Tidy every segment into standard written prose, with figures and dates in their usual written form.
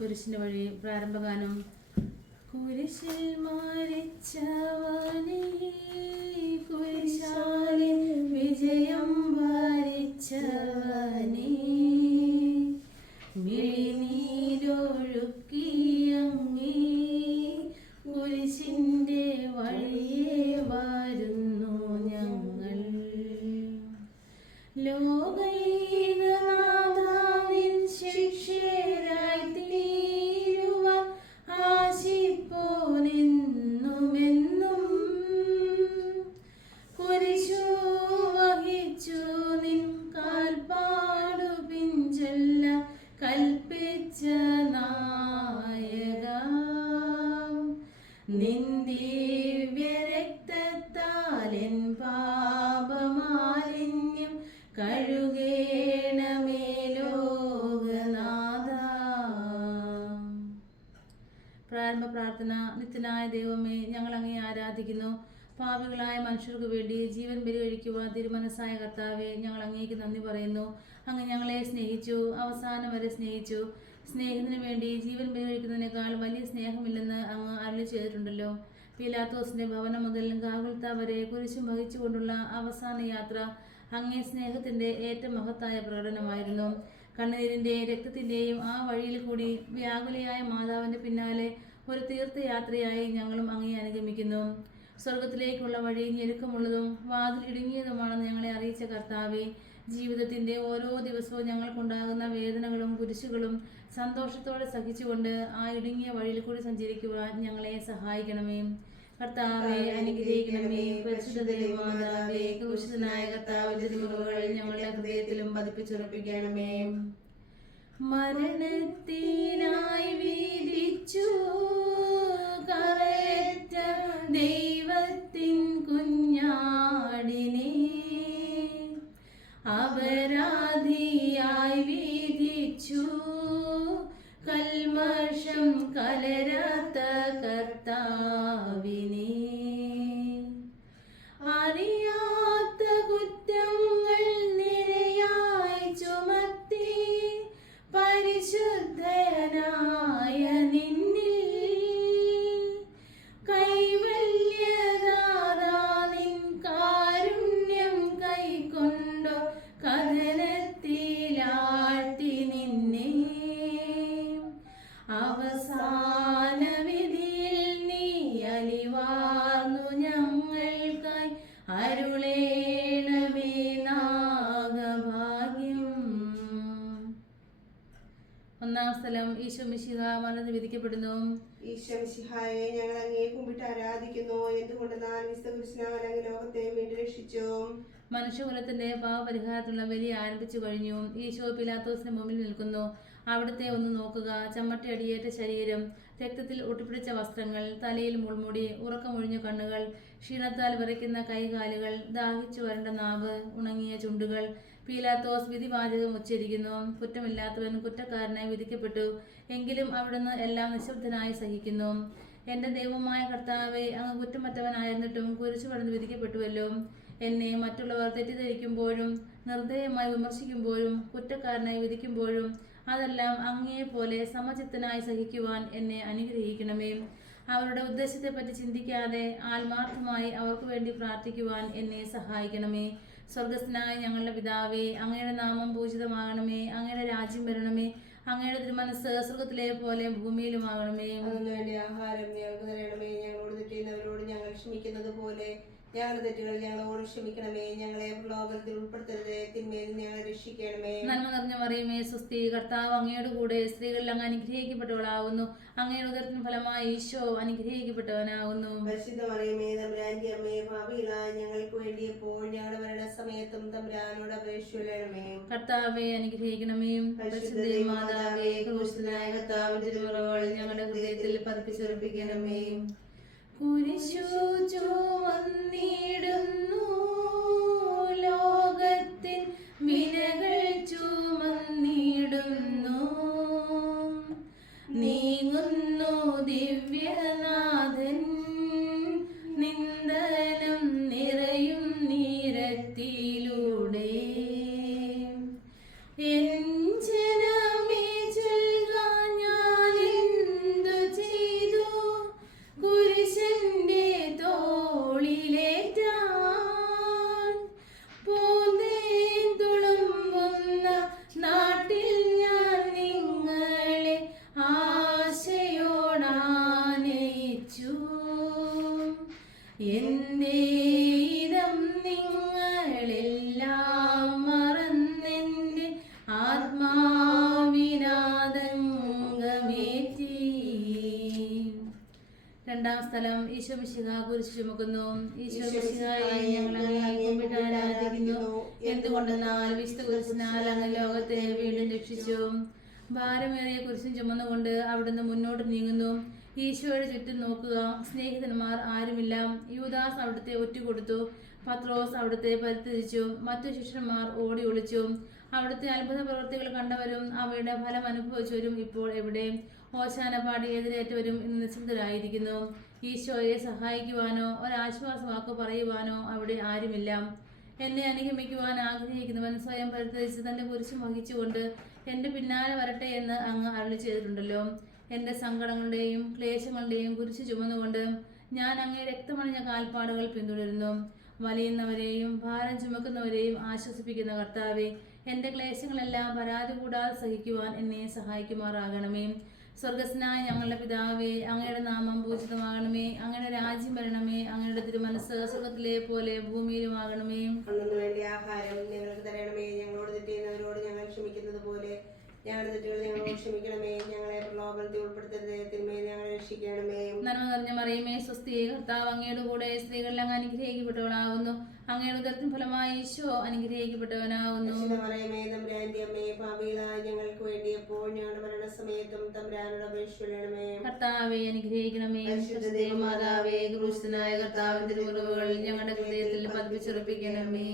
കുരിശിന് വഴി പ്രാരംഭഗാനം. കുരിശിൽ മരിച്ചവനേ, കുരിശാലിൽ വിജയം വരിച്ചവനേ, മിഴിനീരൊഴുക്കിയങ്ങേ കുരിശിൻ്റെ വഴിയേ വരുന്നു ഞങ്ങൾ. ലോകൈകനാഥാവിൻ ശിഷ്യരായി തീരുവാൻ ആശിപ്പോനെന്നുമെന്നും, കുരിശു വഹിച്ചു നിൻ കാൽപ്പാടു പിഞ്ചൊല്ലാൻ കൽപ്പിച്ച നായക, നിൻ ദിവ്യരക്തത്താൽ എൻ പാപമാലിന്യം കഴുകേണമേ ലോകനാഥ. പ്രാരംഭ പ്രാർത്ഥന. നിത്യനായ ദൈവമേ, ഞങ്ങൾ അങ്ങേ ആരാധിക്കുന്നു. പാപികളായ മനുഷ്യർക്ക് വേണ്ടി ജീവൻ ബലികഴിക്കുവാൻ തിരുമനസ്സായ കർത്താവെ, ഞങ്ങൾ അങ്ങേക്ക് നന്ദി പറയുന്നു. അങ്ങ് ഞങ്ങളെ സ്നേഹിച്ചു, അവസാനം വരെ സ്നേഹിച്ചു. സ്നേഹത്തിന് വേണ്ടി ജീവൻ ബലികഴിക്കുന്നതിനേക്കാൾ വലിയ സ്നേഹമില്ലെന്ന് അങ്ങ് അരുളി ചെയ്തിട്ടുണ്ടല്ലോ. പീലാത്തോസിന്റെ ഭവനം മുതൽ ഗാഗുൽത്ത വരെ കുരിശും വഹിച്ചുകൊണ്ടുള്ള അവസാന യാത്ര അങ്ങേ സ്നേഹത്തിന്റെ ഏറ്റവും മഹത്തായ പ്രകടനമായിരുന്നു. കണ്ണീരിന്റെ രക്തത്തിന്റെയും ആ വഴിയിൽ കൂടി വ്യാകുലയായ മാതാവിന്റെ പിന്നാലെ ഒരു തീർത്ഥയാത്രയായി ഞങ്ങളും അങ്ങേ അനുഗമിക്കുന്നു. സ്വർഗത്തിലേക്കുള്ള വഴി ഞെരുക്കമുള്ളതും വാതിൽ ഇടുങ്ങിയതുമാണെന്ന് ഞങ്ങളെ അറിയിച്ച കർത്താവെ, ജീവിതത്തിന്റെ ഓരോ ദിവസവും ഞങ്ങൾക്കുണ്ടാകുന്ന വേദനകളും കുരിശുകളും സന്തോഷത്തോടെ സഹിച്ചുകൊണ്ട് ആ ഇടുങ്ങിയ വഴിയിൽ കൂടി സഞ്ചരിക്കുവാൻ ഞങ്ങളെ സഹായിക്കണമേ. കർത്താവെ അനുഗ്രഹിക്കണമേ. പരിശുദ്ധ ദൈവമാതാവേ, ക്രൂശിതനായ കർത്താവിന്റെ തിരുമുറിവുകൾ ഞങ്ങളുടെ ഹൃദയത്തിലും പതിപ്പിച്ചുറപ്പിക്കണമേ. മരണത്തിനായി വിധിച്ചു കരയറ്റ ദൈവത്തിൻ കുഞ്ഞാടിനെ, അപരാധിയായി വിധിച്ചു കൽമഷം കലരാത്ത കർത്താവിനെ, അറിയാത്ത കുറ്റങ്ങൾ നിരയായി ചുമത്തി പരിശുദ്ധനായ നിന്നിൽ കൈവല്യദാതാ നിൻ കാരുണ്യം കൈക്കൊണ്ടോ കഥനത്തിലാഴ്ത്തി നിന്നെ, അവസാന വിധിയിൽ നീ അലിവാർന്നു ഞങ്ങൾക്കായി അരുളേണമേ നാഗഭാഗ്യം. ഒന്നാം സ്ഥലം. ഈശോ മിശിഹ മരണത്തിന് വിധിക്കപ്പെടുന്നു. ഈശോ മിശിഹായെ, ഞങ്ങൾ അങ്ങേ കുമ്പിട്ട് ആരാധിക്കുന്നു. എന്തുകൊണ്ടെന്നാൽ വിശുദ്ധ കുരിശിനാൽ അങ്ങ് ലോകത്തെ വീണ്ടും രക്ഷിച്ചു. മനുഷ്യകുലത്തിന്റെ പാവപരിഹാരത്തിലുള്ള ബലി ആരംഭിച്ചു കഴിഞ്ഞു. ഈശോ പിലാത്തോസിന് മുമ്പിൽ നിൽക്കുന്നു. അവിടുത്തെ ഒന്ന് നോക്കുക. ചമ്മട്ടി അടിയേറ്റ ശരീരം, രക്തത്തിൽ ഒട്ടിപ്പിടിച്ച വസ്ത്രങ്ങൾ, തലയിൽ മുൾമുടി, ഉറക്കമൊഴിഞ്ഞ കണ്ണുകൾ, ക്ഷീണത്താൽ വിറയ്ക്കുന്ന കൈകാലുകൾ, ദാഹിച്ചു വരണ്ട നാവ്, ഉണങ്ങിയ ചുണ്ടുകൾ. പീലാത്തോസ് വിധിവാചകം ഉച്ചരിക്കുന്നു. കുറ്റമില്ലാത്തവൻ കുറ്റക്കാരനായി വിധിക്കപ്പെട്ടു. എങ്കിലും അവിടുന്ന് എല്ലാം നിശബ്ദനായി സഹിക്കുന്നു. എന്റെ ദൈവമായ കർത്താവെ, അങ്ങ് കുറ്റമറ്റവനായിരുന്നിട്ടും കുരിശു കടന്ന് വിധിക്കപ്പെട്ടുവല്ലോ. എന്നെ മറ്റുള്ളവർ തെറ്റിദ്ധരിക്കുമ്പോഴും നിർദ്ദയമായി വിമർശിക്കുമ്പോഴും കുറ്റക്കാരനായി വിധിക്കുമ്പോഴും അതെല്ലാം അങ്ങേപോലെ സമചിത്തനായി സഹിക്കുവാൻ എന്നെ അനുഗ്രഹിക്കണമേ. അവരുടെ ഉദ്ദേശത്തെപ്പറ്റി ചിന്തിക്കാതെ ആത്മാർത്ഥമായി അവർക്ക് വേണ്ടി പ്രാർത്ഥിക്കുവാൻ എന്നെ സഹായിക്കണമേ. സ്വർഗസ്ഥനായ ഞങ്ങളുടെ പിതാവേ, അങ്ങയുടെ നാമം പൂജിതമാകണമേ. അങ്ങയുടെ രാജ്യം വരണമേ. അങ്ങയുടെ തിരുമനസ് സ്വർഗത്തിലെ പോലെ ഭൂമിയിലുമാകണമേ. അതിനുവേണ്ടി ആഹാരം ഞങ്ങൾക്ക് തരണമേ. ഞങ്ങളോട് തെറ്റുന്നവരോട് ഞങ്ങൾ ക്ഷമിക്കുന്നത് പോലെ ഞങ്ങളുടെ തെറ്റുകൾ ഞങ്ങളോട് ക്ഷമിക്കണമേ. ഞങ്ങളെ പ്രലോഭനത്തിൽ ഉൾപ്പെടുത്തരുതേ, തിന്മയിൽ ഞങ്ങളെ രക്ഷിക്കണമേ. നന്മ നിറഞ്ഞ മറിയമേ, സ്വസ്തി, കർത്താവ് അങ്ങയുടെ കൂടെ സ്ത്രീകളിൽ അങ്ങ് അനുഗ്രഹിക്കപ്പെട്ടവളാകുന്നു. അങ്ങയുടെ ഉദരത്തിന് ഫലമായി ഈശോ അനുഗ്രഹിക്കപ്പെട്ടവനാകുന്നു. പരിശുദ്ധ മറിയമേ, തമ്പുരാന്റെ അമ്മയെ, പാപികളായ ഞങ്ങൾക്ക് വേണ്ടി എപ്പോൾ ഞങ്ങളുടെ മരണസമയത്തും തമ്പുരാനോട് അപേക്ഷിക്കണമേ. കർത്താവെ അനുഗ്രഹിക്കണമേ. പരിശുദ്ധ മാതാവേ, ക്രൂശിതനായ കർത്താവിന്റെ തിരുമുറിവുകൾ ഞങ്ങളുടെ ഹൃദയത്തിൽ പതിപ്പിച്ചുറപ്പിക്കണമേ. കുരിശു ചുമന്നിടുന്നു ലോകത്തിൻ വിനകൾ ചുമന്നിടുന്നു, നീങ്ങുന്നു ദിവ്യനാഥൻ നിന്ദനം നിറയും നീരത്തിലൂടെ. എൻ ജനമേ ചൊൽക ഞാൻ രണ്ടാം സ്ഥലം ഈശോ മിശിഹ കുരിശ് ചുമക്കുന്നു. ഈശോ മിശിഹായെ ഞങ്ങൾ അങ്ങയെ കുമ്പിട്ട് ആരാധിക്കുന്നു. എന്തുകൊണ്ടെന്നാൽ വിശുദ്ധ കുരിശിനാൽ അങ്ങ് ലോകത്തെ വീണ്ടും രക്ഷിച്ചു. ഭാരമേറിയ കുരിശും ചുമന്നുകൊണ്ട് അവിടുന്ന് മുന്നോട്ട് നീങ്ങുന്നു. ഈശോയുടെ ചുറ്റും നോക്കുക, സ്നേഹിതന്മാർ ആരുമില്ല. യൂദാസ് അവിടുത്തെ ഒറ്റുകൊടുത്തു. പത്രോസ് അവിടുത്തെ പരിത്യജിച്ചു. മറ്റു ശിഷ്യന്മാർ ഓടി ഒളിച്ചു. അവിടുത്തെ അത്ഭുത പ്രവൃത്തികൾ കണ്ടവരും അവയുടെ ഫലം അനുഭവിച്ചവരും ഇപ്പോൾ എവിടെ? ഓശാന പാടി എതിരേറ്റവരും ഇന്ന് നിശബ്ദരായിരിക്കുന്നു. ഈശോയെ സഹായിക്കുവാനോ ഒരാശ്വാസവാക്ക് പറയുവാനോ അവിടെ ആരുമില്ല. എന്നെ അനുഗമിക്കുവാൻ ആഗ്രഹിക്കുന്നവൻ സ്വയം പരിത്യജിച്ച് തന്റെ കുരിശും വഹിച്ചുകൊണ്ട് എൻ്റെ പിന്നാലെ വരട്ടെ എന്ന് അങ്ങ് അരുളി ചെയ്തിട്ടുണ്ടല്ലോ. എൻ്റെ സങ്കടങ്ങളുടെയും ക്ലേശങ്ങളുടെയും കുരിശ് ചുമന്നുകൊണ്ട് ഞാൻ അങ്ങേ രക്തമണിഞ്ഞ കാൽപ്പാടുകൾ പിന്തുടരുന്നു. വലിയുന്നവരെയും ഭാരം ചുമക്കുന്നവരെയും ആശ്വസിപ്പിക്കുന്ന കർത്താവെ, എൻ്റെ ക്ലേശങ്ങളെല്ലാം പരാതി കൂടാതെ സഹിക്കുവാൻ എന്നെ സഹായിക്കുമാറാകണമേ. സ്വർഗസ്നായ ഞങ്ങളുടെ പിതാവേ, അങ്ങയുടെ നാമം പൂജിതമാകണമേ. അങ്ങയുടെ രാജ്യം വരണമേ. അങ്ങയുടെ തിരുമനസ് സ്വർഗത്തിലെ പോലെ ഭൂമിയിലുമാകണമേ. അന്നു വേണ്ടി ആഹാരം ഞങ്ങൾക്ക് തരണമേ. ഞങ്ങളോട് തെറ്റ് ചെയ്യുന്നവരോട് ഞങ്ങൾ ക്ഷമിക്കുന്നത് പോലെ ഞങ്ങളുടെ തെറ്റുകൾ ഞങ്ങളോട് ക്ഷമിക്കണമേ. ഞങ്ങളെ പ്രലോഭനത്തിൽ ഉൾപ്പെടുത്തരുതേ, തിന്മയിൽ ഞങ്ങളെ രക്ഷിക്കണമേ. നന്മ നിറഞ്ഞ മറിയമേ, സ്വസ്തി, കർത്താവ് അങ്ങയുടെ കൂടെ സ്ത്രീകളിൽ അങ്ങ് അനുഗ്രഹിക്കപ്പെട്ടവളാവുന്നു. അങ്ങയുടെ ഉദരത്തിൻ ഫലമായി ഈശോ അനുഗ്രഹിക്കപ്പെട്ടവനാവുന്നു. മറിയമേ, തമ്പുരാന്റെ അമ്മേ, പാപികളായ ഞങ്ങൾക്ക് വേണ്ടി എപ്പോഴും ഞങ്ങളുടെ മരണസമയത്തും തമ്പുരാനോട് അപേക്ഷിക്കണമേ. കർത്താവെ അനുഗ്രഹിക്കണമേ. മാതാവേ, ക്രൂശിതനായ കർത്താവിന്റെ തിരുമുറിവുകൾ ഞങ്ങളുടെ ഹൃദയത്തിൽ പതിപ്പിച്ചുറപ്പിക്കണമേ.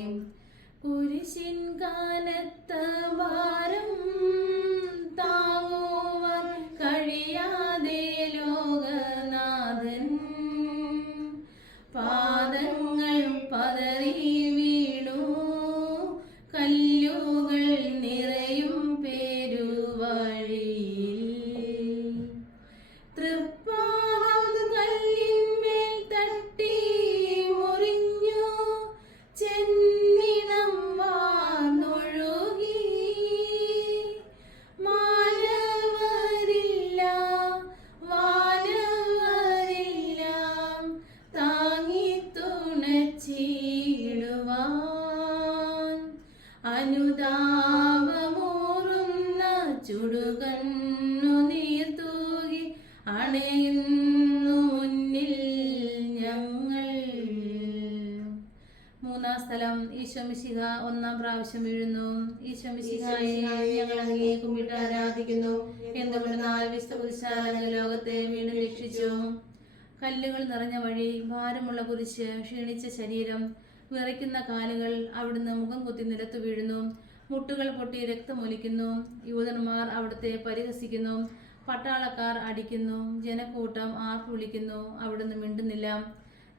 കുരിശിൻ കാനത്ത ഭാരം താങ്ങുവാൻ കഴിയാതെ ലോകനാഥൻ പാദങ്ങൾ പതറി വീണു. കല്ലുകൾ നിറയും പെരുവഴിയിൽ തൃപ്പാദം കല്ലിന്മേൽ തട്ടി മുറിഞ്ഞു. ചെന്നിടം വാർന്നൊഴുകി. മാനവരില്ല വാനവരില്ല താങ്ങി തുണച്ചിടുവാൻ. അനുതാപമൂറുന്ന ചുടുകണ്ണു നീർത്തൂകി അണയുന്നു മുന്നിൽ ഞങ്ങൾ. മൂന്നാം സ്ഥലം ഈശോ മിശിഹ ഒന്നാം പ്രാവശ്യം വീഴുന്നു. ഈശോ മിശിഹായെ ഞങ്ങൾ അങ്ങയെ കുമ്പിട്ട് ആരാധിക്കുന്നു. എന്തുകൊണ്ടെന്നാൽ വിശുദ്ധ കുരിശാൽ അങ്ങ് ലോകത്തെ വീണ്ടും രക്ഷിച്ചു. കല്ലുകൾ നിറഞ്ഞ വഴി, ഭാരമുള്ള കുരിശ്, ക്ഷീണിച്ച ശരീരം, വിറയ്ക്കുന്ന കാലുകൾ. അവിടുന്ന് മുഖം കുത്തി നിലത്തു വീഴുന്നു. മുട്ടുകൾ പൊട്ടി രക്തമൊലിക്കുന്നു. യൂതന്മാർ അവിടുത്തെ പരിഹസിക്കുന്നു. പട്ടാളക്കാർ അടിക്കുന്നു. ജനക്കൂട്ടം ആർപ്പ് വിളിക്കുന്നു. അവിടുന്ന് മിണ്ടുന്നില്ല.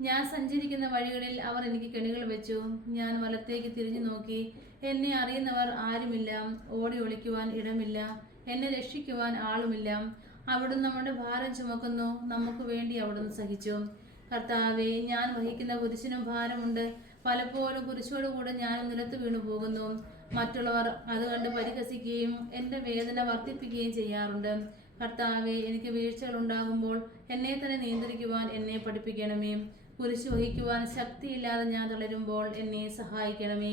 ഞാൻ സഞ്ചരിക്കുന്ന വഴികളിൽ അവർ എനിക്ക് കെണികൾ വെച്ചു. ഞാൻ വലത്തേക്ക് തിരിഞ്ഞു നോക്കി. എന്നെ അറിയുന്നവർ ആരുമില്ല. ഓടി ഒളിക്കുവാൻ ഇടമില്ല. എന്നെ രക്ഷിക്കുവാൻ ആളുമില്ല. അവിടുന്ന് നമ്മുടെ ഭാരം ചുമക്കുന്നു. നമുക്ക് വേണ്ടി അവിടുന്ന് സഹിച്ചു. കർത്താവെ, ഞാൻ വഹിക്കുന്ന കുരിശിനും ഭാരമുണ്ട്. പലപ്പോഴും കുരിശോടുകൂടെ ഞാൻ നിലത്ത് വീണു പോകുന്നു. മറ്റുള്ളവർ അത് കണ്ട് പരിഹസിക്കുകയും എൻ്റെ വേദന വർദ്ധിപ്പിക്കുകയും ചെയ്യാറുണ്ട്. കർത്താവെ, എനിക്ക് വീഴ്ചകൾ ഉണ്ടാകുമ്പോൾ എന്നെ തന്നെ നിയന്ത്രിക്കുവാൻ എന്നെ പഠിപ്പിക്കണമേ. കുരിശ് വഹിക്കുവാൻ ശക്തിയില്ലാതെ ഞാൻ തളരുമ്പോൾ എന്നെ സഹായിക്കണമേ.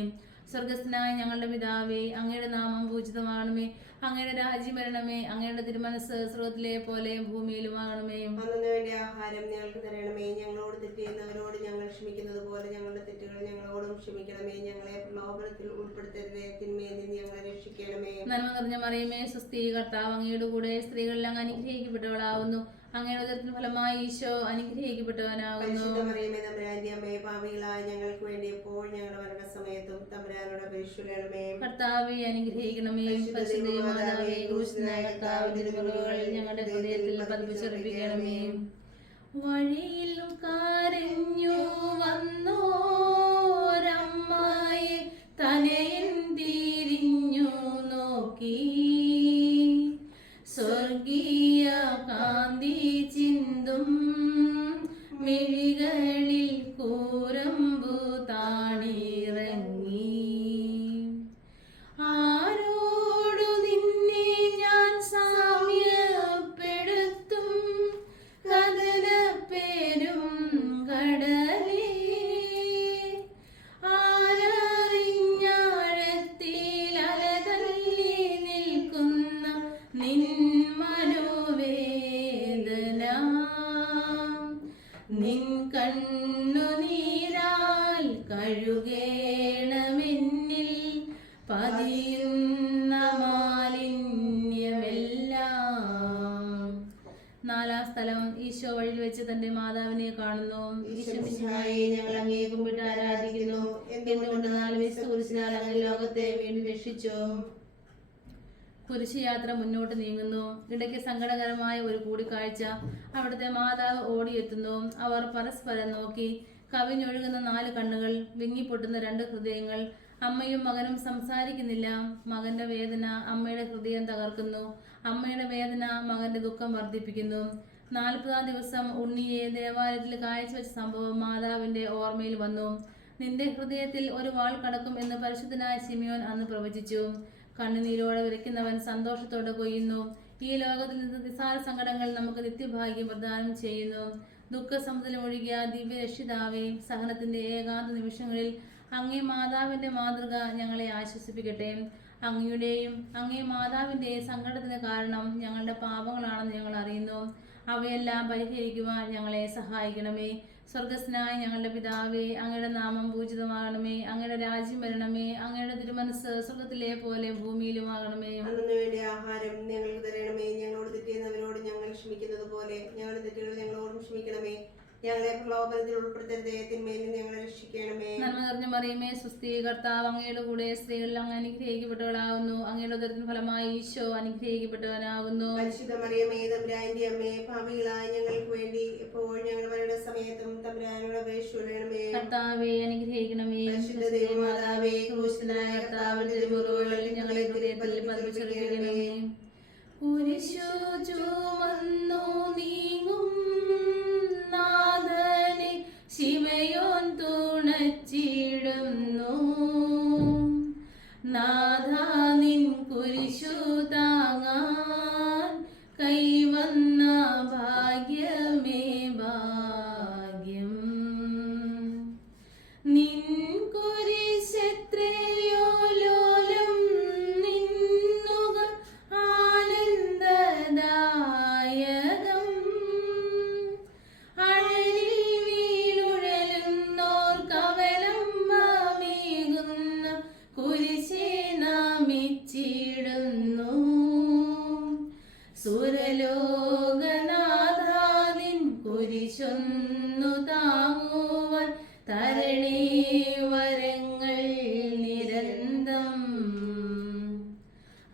സ്വർഗസ്ഥനായ ഞങ്ങളുടെ പിതാവേ, അങ്ങയുടെ നാമം പൂജിതമാകണമേ. അങ്ങയുടെ രാജ്യം വരണമേ. അങ്ങയുടെ തിരുമനസ് സ്വർഗത്തിലെ പോലെ ഭൂമിയിലുമാകണമേ. അന്നു വേണ്ടി ആഹാരം ഞങ്ങൾക്ക് തരണമേ. ഞങ്ങളോട് തെറ്റ് ചെയ്യുന്നവരോട് ഞങ്ങൾ ക്ഷമിക്കുന്നത് പോലെ ഞങ്ങളുടെ തെറ്റുകൾ ഞങ്ങളോടും ക്ഷമിക്കണമേ. ഞങ്ങളെ പ്രലോഭനത്തിൽ ഉൾപ്പെടുത്തരുതേ, തിന്മയിൽ നിന്ന് ഞങ്ങളെ രക്ഷിക്കണമേ. നന്മ നിറഞ്ഞ മറിയമേ, സ്വസ്തി, കർത്താവ് അങ്ങയുടെ കൂടെ സ്ത്രീകളിൽ അങ്ങ് അനുഗ്രഹിക്കപ്പെട്ടവളാവുന്നു. അങ്ങയുടെ ഉദരത്തിൻ ഫലമായി ഈശോ അനുഗ്രഹിക്കപ്പെട്ടവനാകുന്നു. മറിയമേ, തമ്പുരാന്റെ അമ്മേ, പാപികളായ ഞങ്ങൾക്ക് വേണ്ടി എപ്പോഴും ഞങ്ങളുടെ മരണസമയത്തും തമ്പുരാനോട് അപേക്ഷിക്കണമേ. കർത്താവെ അനുഗ്രഹിക്കണമേ. പരിശുദ്ധ മാതാവേ, ക്രൂശിതനായ കർത്താവിന്റെ തിരുമുറിവുകൾ ഞങ്ങളുടെ ഹൃദയത്തിൽ പതിപ്പിച്ചുറപ്പിക്കണമേ. വഴിയിൽ കരഞ്ഞു വന്നോരമ്മായി തനയൻ തിരിഞ്ഞു നോക്കി. സ്വർഗീയ കാന്തി ചിന്തും മിഴികളിൽ കൂരമ്പു താണിറങ്ങി. ആരോടു നിന്നെ ഞാൻ സാമ്യപ്പെടുത്തും കടലപ്പേരും കടലേ. ആരറിഞ്ഞാഴത്തിൽ അലതല്ലി നിൽക്കുന്ന നിൻ മനോവേദന. ഈശോ വഴിയിൽ വെച്ച് തന്റെ മാതാവിനെ കാണുന്നു. ഈശോ മിശിഹായെ, ഞങ്ങൾ അങ്ങയെ കുമ്പിട്ട് ആരാധിക്കുന്നു. എന്തുകൊണ്ടെന്നാൽ വിശുദ്ധ കുരിശിനാൽ അങ്ങ് ലോകത്തെ വീണ്ടും രക്ഷിച്ചു. കുരിശുയാത്ര മുന്നോട്ട് നീങ്ങുന്നു. ഇടയ്ക്ക് സങ്കടകരമായ ഒരു കൂടിക്കാഴ്ച. അവിടുത്തെ മാതാവ് ഓടിയെത്തുന്നു. അവർ പരസ്പരം നോക്കി. കവിഞ്ഞൊഴുകുന്ന 4 കണ്ണുകൾ, വിങ്ങിപ്പൊട്ടുന്ന 2 ഹൃദയങ്ങൾ. അമ്മയും മകനും സംസാരിക്കുന്നില്ല. മകന്റെ വേദന അമ്മയുടെ ഹൃദയം തകർക്കുന്നു. അമ്മയുടെ വേദന മകന്റെ ദുഃഖം വർദ്ധിപ്പിക്കുന്നു. 40-ാം ദിവസം ഉണ്ണിയെ ദേവാലയത്തിൽ കാഴ്ചവെച്ച സംഭവം മാതാവിന്റെ ഓർമ്മയിൽ വന്നു. നിന്റെ ഹൃദയത്തിൽ ഒരു വാൾ കടക്കും എന്ന് പരിശുദ്ധനായ ശിമിയോൻ അന്ന് പ്രവചിച്ചു. കണ്ണുനീരോടെ വിതയ്ക്കുന്നവൻ സന്തോഷത്തോടെ കൊയ്യുന്നു. ഈ ലോകത്തിൽ നിന്ന് നിസ്സാര സങ്കടങ്ങൾ നമുക്ക് നിത്യഭാഗ്യം പ്രദാനം ചെയ്യുന്നു. ദുഃഖസമുദ്രമൊഴുകിയ ദിവ്യരക്ഷിതാവേ, സഹനത്തിന്റെ ഏകാന്ത നിമിഷങ്ങളിൽ അങ്ങേ മാതാവിന്റെ മാതൃക ഞങ്ങളെ ആശ്വസിപ്പിക്കട്ടെ. അങ്ങയുടെയും അങ്ങേ മാതാവിന്റെ സങ്കടത്തിന് കാരണം ഞങ്ങളുടെ പാപങ്ങളാണെന്ന് ഞങ്ങൾ അറിയുന്നു. അവയെല്ലാം പരിഹരിക്കുവാൻ ഞങ്ങളെ സഹായിക്കണമേ. സ്വർഗസ്നായ ഞങ്ങളുടെ പിതാവേ, അങ്ങയുടെ നാമം പൂജിതമാകണമേ. അങ്ങയുടെ രാജ്യം വരണമേ. അങ്ങയുടെ തിരുമനസ് സ്വർഗത്തിലെ പോലെ ഭൂമിയിലുമാകണമേ. അന്നു വേണ്ട ആഹാരം ഞങ്ങൾക്ക് തരണമേ. ഞങ്ങളോട് തെറ്റിയുന്നവരോട് ഞങ്ങൾ ക്ഷമിക്കുന്നത് പോലെ ഞങ്ങളുടെ തെറ്റുകൾ ഞങ്ങളോടും ക്ഷമിക്കണമേ. ഞങ്ങളെ പ്രലോഭനത്തിൽ ഉൾപ്പെടുത്തരുതേ, തിന്മയിൽ നിന്ന് ഞങ്ങളെ രക്ഷിക്കണമേ. നന്മ നിറഞ്ഞ മറിയമേ, സ്വസ്തി, കർത്താവ് അങ്ങയുടെ കൂടെ സ്ത്രീകളിൽ അങ്ങ് അനുഗ്രഹിക്കപ്പെട്ടവളാകുന്നു. അങ്ങയുടെ ഉദരത്തിൻ ഫലമായി ഈശോ അനുഗ്രഹിക്കപ്പെട്ടവനാകുന്നു. പരിശുദ്ധ മറിയമേ, തമ്പുരാന്റെ അമ്മേ, പാപികളായ ഞങ്ങൾക്ക് വേണ്ടി എപ്പോഴും ഞങ്ങളുടെ മരണ സമയത്തും തമ്പുരാനോട് അപേക്ഷിക്കണമേ. കർത്താവേ, അനുഗ്രഹിക്കണമേ. പരിശുദ്ധ ദേവമാതാവേ, ക്രൂശനായ കർത്താവിന്റെ തിരുമുറിവുകളിൽ ഞങ്ങളെ ഹൃദയത്തിൽ പതിപ്പിച്ചെടുക്കണമേ. കുരിശു ചുമന്നു നീങ്ങും നാഥനെ ശിവയോൻ തുണച്ചിടുന്നു. നാഥ, നിൻ കുരിശു താങ്ങാൻ കൈവന്ന ഭാഗ്യമേ ഭാഗ്യം. നിൻ കുരിശെത്രയോ ലോലം നിന്നുക ആനന്ദദായകം. അഴലിൽ വീഴുഴലുന്നോർ കവലംബമേകുന്ന കുരിശേ നമിച്ചിടുന്നു. സുരലോകനാഥാനിൻ കുരിശൊന്നു താങ്ങുവാൻ തരണേ വരങ്ങൾ നിരന്തം.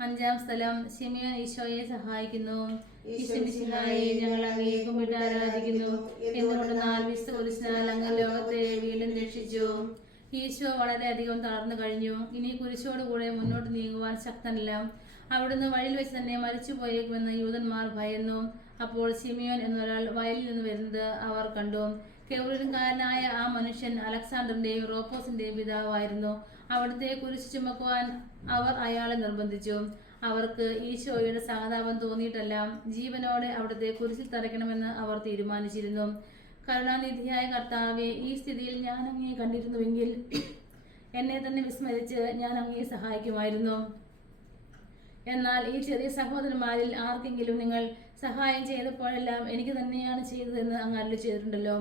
5-ാം സ്ഥലം. ശിമിയോൻ ഈശോയെ സഹായിക്കുന്നു. ഈശോ മിശിഹായെ, ഞങ്ങൾ അങ്ങയെ കുമ്പിട്ട് ആരാധിക്കുന്നു. എന്തുകൊണ്ടെന്നാൽ വിശുദ്ധ കുരിശിനാൽ അങ്ങ് ലോകത്തെ വീണ്ടും രക്ഷിച്ചു. ഈശോ വളരെയധികം തളർന്നു കഴിഞ്ഞു. ഇനി കുരിശോടുകൂടെ മുന്നോട്ട് നീങ്ങുവാൻ ശക്തനല്ല. അവിടുന്ന് വഴിയിൽ വെച്ച് തന്നെ മരിച്ചു പോയേക്കുമെന്ന് യൂതന്മാർ ഭയന്നു. അപ്പോൾ ശിമിയോൻ എന്നൊരാൾ വയലിൽ നിന്ന് വരുന്നത് അവർ കണ്ടു. കെബ്രീൻകാരനായ ആ മനുഷ്യൻ അലക്സാണ്ടറിന്റെയും റോപ്പോസിന്റെയും പിതാവായിരുന്നു. അവിടുത്തെ കുരിശ് ചുമക്കുവാൻ അവർ അയാളെ നിർബന്ധിച്ചു. അവർക്ക് ഈശോയുടെ സഹതാപം തോന്നിയിട്ടല്ല, ജീവനോടെ അവിടുത്തെ കുരിശിൽ തറയ്ക്കണമെന്ന് അവർ തീരുമാനിച്ചിരുന്നു. കരുണാനിധിയായ കർത്താവെ, ഈ സ്ഥിതിയിൽ ഞാൻ അങ്ങയെ കണ്ടിരുന്നുവെങ്കിൽ എന്നെ തന്നെ വിസ്മരിച്ച് ഞാൻ അങ്ങയെ സഹായിക്കുമായിരുന്നു. എന്നാൽ ഈ ചെറിയ സഹോദരന്മാരിൽ ആർക്കെങ്കിലും നിങ്ങൾ സഹായം ചെയ്തപ്പോഴെല്ലാം എനിക്ക് തന്നെയാണ് ചെയ്തതെന്ന് അങ്ങ് അരുളി ചെയ്തിട്ടുണ്ടല്ലോ.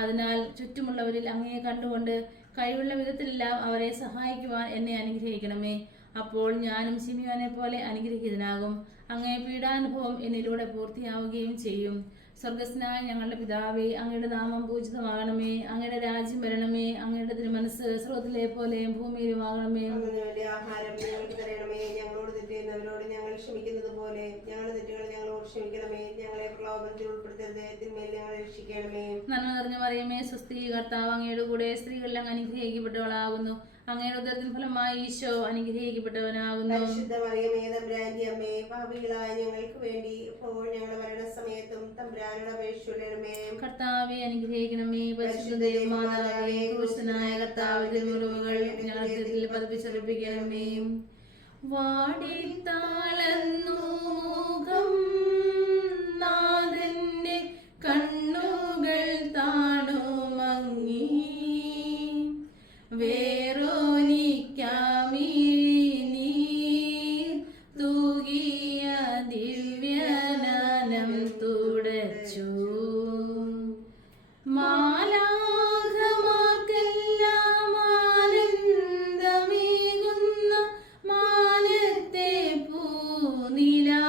അതിനാൽ ചുറ്റുമുള്ളവരിൽ അങ്ങയെ കണ്ടുകൊണ്ട് കഴിവുള്ള വിധത്തിലെല്ലാം അവരെ സഹായിക്കുവാൻ എന്നെ അനുഗ്രഹിക്കണമേ. അപ്പോൾ ഞാനും ശിമിയോനെ പോലെ അനുഗ്രഹീതനാകും. അങ്ങേ പീഡാനുഭവം എന്നിലൂടെ പൂർത്തിയാവുകയും ചെയ്യും. സ്വർഗസ്നായ ഞങ്ങളുടെ പിതാവേ, അങ്ങയുടെ നാമം പൂജിതമാകണമേ. അങ്ങയുടെ രാജ്യം വരണമേ. അങ്ങയുടെ തിരുമനസ് സ്രോതത്തിലെ പോലെ ഭൂമിയിലുമാകണമേ. ആഹാരം ഞങ്ങൾക്ക് തരണമേ. ഞങ്ങളോട് തെറ്റിയുന്നവരോട് ഞങ്ങൾ ക്ഷമിക്കുന്നത് പോലെ ഞങ്ങളുടെ തെറ്റുകൾ ഞങ്ങളോട് ക്ഷമിക്കണമേ. ഞങ്ങളെ പ്രലോഭനത്തിൽ ഉൾപ്പെടുത്തരുതേ, തിന്മയിൽ ഞങ്ങളെ രക്ഷിക്കണമേ. നന്മ നിറഞ്ഞ മറിയമേ, സ്വസ്തി, കർത്താവ് അങ്ങയുടെ കൂടെ സ്ത്രീകളിൽ അങ്ങ് അനുഗ്രഹിക്കപ്പെട്ടവളാകുന്നു. അങ്ങയുടെ ഉദരത്തിൻ ഫലമായി ഈശോ അനുഗ്രഹിക്കപ്പെട്ടവനാകുന്നു. പരിശുദ്ധ മറിയമേ, തമ്പുരാന്റെ അമ്മേ, പാപികളായ ഞങ്ങൾക്ക് വേണ്ടി എപ്പോഴും ഞങ്ങളുടെ മരണസമയത്തും തമ്പുരാനോട് അപേക്ഷിക്കണമേ. കർത്താവെ, അനുഗ്രഹിക്കണമേ. പരിശുദ്ധ ദേവമാതാവേ, ക്രൂശനായ കർത്താവിന്റെ മുറിവുകൾ ഞങ്ങളുടെ ഹൃദയത്തിൽ പതിപ്പിച്ചെടുപ്പിക്കണമേ. വാടിത്താളന്നു മുഖം നാഥന്റെ കണ്ണുകൾ താണുമങ്ങി. വേറോനിക്കാമീനീർ തൂകിയ ദിവ്യനനം തുടച്ചു. മാലാഖമാർക്കെല്ലാം ആനന്ദമേകുന്ന മാനത്തെ പൂനിലാ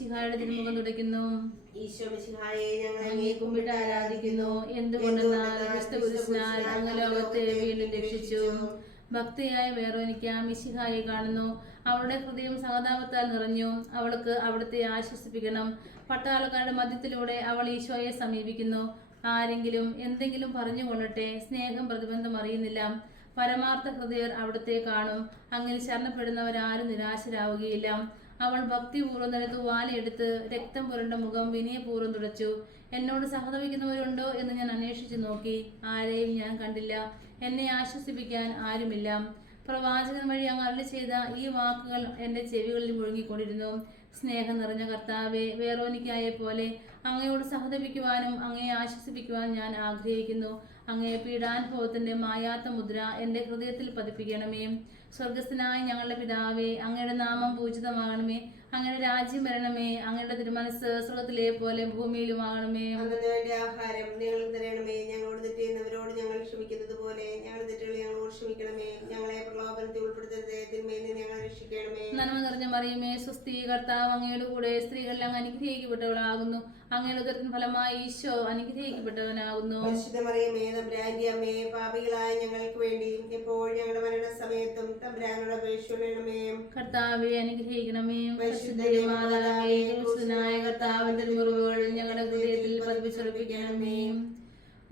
മിശിഹായുടെ തിരുമുഖം തുടയ്ക്കുന്നു. ഈശോ മിശിഹായെ ഞങ്ങൾ അങ്ങയെ കുമ്പിട്ട് ആരാധിക്കുന്നു. എന്തുകൊണ്ടെന്നാൽ ക്രിസ്തുകുരിശിനാൽ അങ്ങ് ലോകത്തെ വീണ്ടും രക്ഷിച്ചു. ഭക്തിയായ വേറോനിക്ക മിശിഹായെ കാണുന്നു. അവളുടെ ഹൃദയം സഹതാപത്താൽ നിറഞ്ഞു. അവൾക്ക് അവിടുത്തെ ആശ്വസിപ്പിക്കണം. പട്ടാളക്കാരുടെ മധ്യത്തിലൂടെ അവൾ ഈശോയെ സമീപിക്കുന്നു. ആരെങ്കിലും എന്തെങ്കിലും പറഞ്ഞുകൊള്ളട്ടെ, സ്നേഹം പ്രതിബന്ധം അറിയുന്നില്ല. പരമാർത്ഥ ഹൃദയർ അവിടുത്തെ കാണും. അങ്ങനെ ശരണപ്പെടുന്നവരാരും നിരാശരാവുകയില്ല. അവൾ ഭക്തിപൂർവ്വം തന്റെ തൂവാലയെടുത്ത് രക്തം പുരണ്ട മുഖം വിനയപൂർവ്വം തുടച്ചു. എന്നോട് സഹതപിക്കുന്നവരുണ്ടോ എന്ന് ഞാൻ അന്വേഷിച്ചു നോക്കി. ആരെയും ഞാൻ കണ്ടില്ല. എന്നെ ആശ്വസിപ്പിക്കാൻ ആരുമില്ല. പ്രവാചകൻ വഴി അങ്ങ് അരുളി ചെയ്ത ഈ വാക്കുകൾ എന്റെ ചെവികളിൽ മുഴുകിക്കൊണ്ടിരുന്നു. സ്നേഹം നിറഞ്ഞ കർത്താവെ, വേറോനിക്കായെ പോലെ അങ്ങയോട് സഹതപിക്കുവാനും അങ്ങയെ ആശ്വസിപ്പിക്കുവാനും ഞാൻ ആഗ്രഹിക്കുന്നു. അങ്ങയെ പീഡാനുഭവത്തിന്റെ മായാത്ത മുദ്ര എന്റെ ഹൃദയത്തിൽ പതിപ്പിക്കണമേ. സ്വർഗസ്ഥനായ ഞങ്ങളുടെ പിതാവേ, അങ്ങയുടെ നാമം പൂജിതമാകണമേ. അങ്ങയുടെ രാജ്യം വരണമേ. അങ്ങയുടെ തിരുമനസ് സ്വർഗത്തിലെ പോലെ ഭൂമിയിലുമാകണമേ. വേണ്ട ആഹാരം ഞങ്ങൾക്ക് തരണമേ. ഞങ്ങളോട് തെറ്റ് ചെയ്യുന്നവരോട് ഞങ്ങൾ ക്ഷമിക്കുന്നത് പോലെ ഞങ്ങളുടെ തെറ്റുകൾ ഞങ്ങളോട് ക്ഷമിക്കണമേ. ഞങ്ങളെ പ്രലോഭനത്തിൽ ഉൾപ്പെടുത്തരുതേ, തിന്മയിൽ നിന്ന് ഞങ്ങളെ രക്ഷിക്കണമേ. നന്മ നിറഞ്ഞ മറിയമേ, സ്വസ്തി, കർത്താവ് അങ്ങയുടെ കൂടെ സ്ത്രീകളിൽ അങ്ങ് അനുഗ്രഹിക്കപ്പെട്ടവളാകുന്നു. അങ്ങയുടെ ഉദരത്തിൻ ഫലമായി ഈശോ അനുഗ്രഹിക്കപ്പെട്ടവനാകുന്നു. പരിശുദ്ധ മറിയമേ, തമ്പുരാന്റെ അമ്മേ, പാപികളായ ഞങ്ങൾക്ക് വേണ്ടി ഇപ്പോൾ ഞങ്ങളുടെ മരണസമയത്തും തമ്പുരാനോട് അപേക്ഷിക്കണമേ. കർത്താവെ അനുഗ്രഹിക്കണമേ. പരിശുദ്ധ മാതാവേ, ക്രിസ്തുനായ കർത്താവിന്റെ മുറിവുകൾ ഞങ്ങളുടെ ഹൃദയത്തിൽ പതിപ്പിച്ചുറപ്പിക്കണമേ.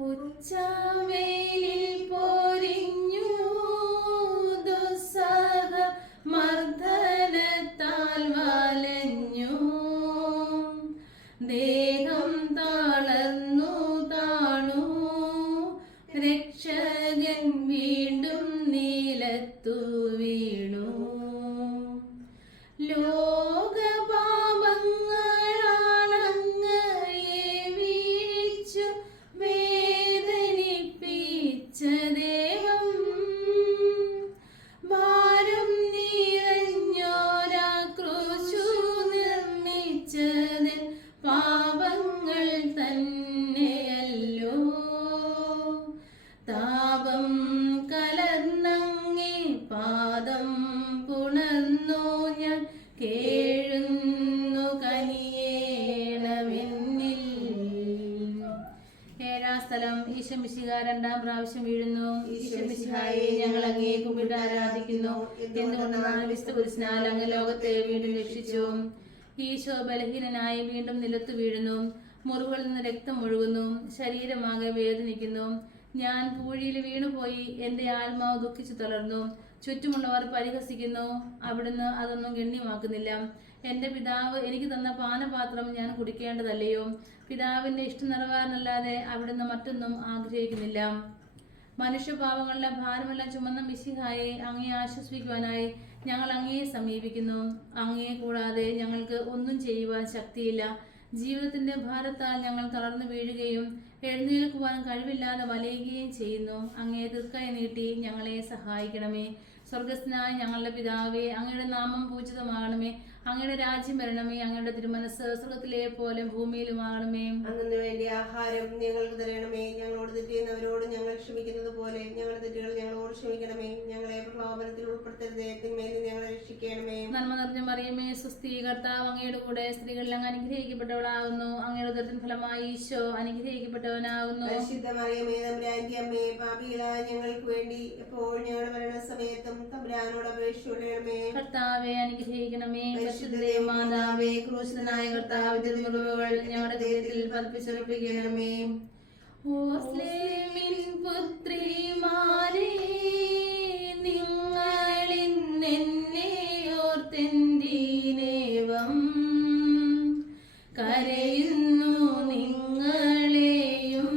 ഉച്ചവെയിലിൽ പൊരിഞ്ഞു ദുസ്സഹ മർദ്ദനത്താൽ വലഞ്ഞു. ദേഹം തളർന്നു താണു. രക്ഷകൻ വീണ്ടും നീലത്തു വീണു. ലോകപാപങ്ങളാണങ്ങയെ വീഴ്ചു വേദനിപ്പിച്ച ദേവം. ഭാരം നിറഞ്ഞോരാ ക്രൂശു നിർമ്മിച്ചതിൽ പാപങ്ങൾ തന്നെയല്ലോ. താപം കലർന്നങ്ങേ പാദം പുണർന്നു ഞാൻ കേഴുന്നു കനിയേണമെന്നിൽ. ഏഴാം സ്ഥലം. ഈശോ മിശിഹ രണ്ടാം പ്രാവശ്യം വീഴുന്നു. ഈശോ മിശിഹായെ ഞങ്ങൾ അങ്ങയെ കുമ്പിട്ട് ആരാധിക്കുന്നു. എന്തുകൊണ്ടെന്നാൽ ക്രിസ്തുകുരിശിനാൽ അങ്ങ് ലോകത്തെ വീണ്ടും രക്ഷിച്ചു. ഈശോ ബലഹീനനായി വീണ്ടും നിലത്തു വീഴുന്നു. മുറിവുകളിൽ നിന്ന് രക്തം ഒഴുകുന്നു. ശരീരമാകെ വേദനിക്കുന്നു. ഞാൻ പൂഴിയിൽ വീണുപോയി. എന്റെ ആത്മാവ് ദുഃഖിച്ചു തളർന്നു. ചുറ്റുമുള്ളവർ പരിഹസിക്കുന്നു. അവിടുന്ന് അതൊന്നും ഗണ്യമാക്കുന്നില്ല. എന്റെ പിതാവ് എനിക്ക് തന്ന പാനപാത്രം ഞാൻ കുടിക്കേണ്ടതല്ലയോ? പിതാവിന്റെ ഇഷ്ടം നിറവേറാനല്ലാതെ അവിടുന്ന് മറ്റൊന്നും ആഗ്രഹിക്കുന്നില്ല. മനുഷ്യപാവങ്ങളുടെ ഭാരമെല്ലാം ചുമന്ന മിശിഹായെ അങ്ങയെ ആശ്വസിപ്പിക്കുവാനായി ഞങ്ങൾ അങ്ങയെ സമീപിക്കുന്നു. അങ്ങയെ കൂടാതെ ഞങ്ങൾക്ക് ഒന്നും ചെയ്യുവാൻ ശക്തിയില്ല. ജീവിതത്തിന്റെ ഭാരത്താൽ ഞങ്ങൾ തളർന്നു വീഴുകയും എഴുന്നേൽക്കുവാൻ കഴിവില്ലാതെ വലയുകയും ചെയ്യുന്നു. അങ്ങയെ ദീർഘായി നീട്ടി ഞങ്ങളെ സഹായിക്കണമേ. സ്വർഗസ്ഥനായ ഞങ്ങളുടെ പിതാവേ, അങ്ങയുടെ നാമം പൂജിതമാകണമേ. അങ്ങയുടെ രാജ്യം വരണമേ. അങ്ങയുടെ തിരുമനസ് സ്വർഗത്തിലെ പോലെ ഭൂമിയിലുമാകണമേ. അന്നു വേണ്ടി ആഹാരം ഞങ്ങൾക്ക് തരണമേ. ഞങ്ങളോട് തെറ്റ് ചെയ്യുന്നവരോട് ഞങ്ങൾ ക്ഷമിക്കുന്നത് പോലെ ഞങ്ങളുടെ തെറ്റുകൾ ഞങ്ങളോട് ക്ഷമിക്കണമേ. ഞങ്ങളെ പ്രലോഭനത്തിൽ ഉൾപ്പെടുത്തരുതേ, തിന്മയിൽ നിന്ന് ഞങ്ങളെ രക്ഷിക്കണമേ. നന്മ നിറഞ്ഞ മറിയമേ, സ്വസ്തി, കർത്താവ് അങ്ങയുടെ കൂടെ സ്ത്രീകളിൽ അങ്ങ് അനുഗ്രഹിക്കപ്പെട്ടവളാകുന്നു. അങ്ങയുടെ ഉദരത്തിൻ ഫലമായി ഈശോ അനുഗ്രഹിക്കപ്പെട്ടവനാകുന്നു. പരിശുദ്ധ മറിയമേ, തമ്പുരാന്റെ അമ്മേ, പാപികളായ ഞങ്ങൾക്ക് വേണ്ടി ഇപ്പോൾ ഞങ്ങളുടെ മരണസമയത്തും തമ്പുരാനോട് അപേക്ഷിക്കണമേ. കർത്താവെ അനുഗ്രഹിക്കണമേ. പരിശുദ്ധ മാതാവേ, ക്രൂശിതനായ കർത്താവിന്റെ മുറിവുകൾ ഞങ്ങളുടെ ഹൃദയത്തിൽ പതിപ്പിച്ചുറപ്പിക്കണമേ. ഓർസ്ലേമിൻ പുത്രിമാരേ, നിങ്ങളിന്നെന്നെ ഓർത്തെന്തിനേവം കരയുന്നു. നിങ്ങളെയും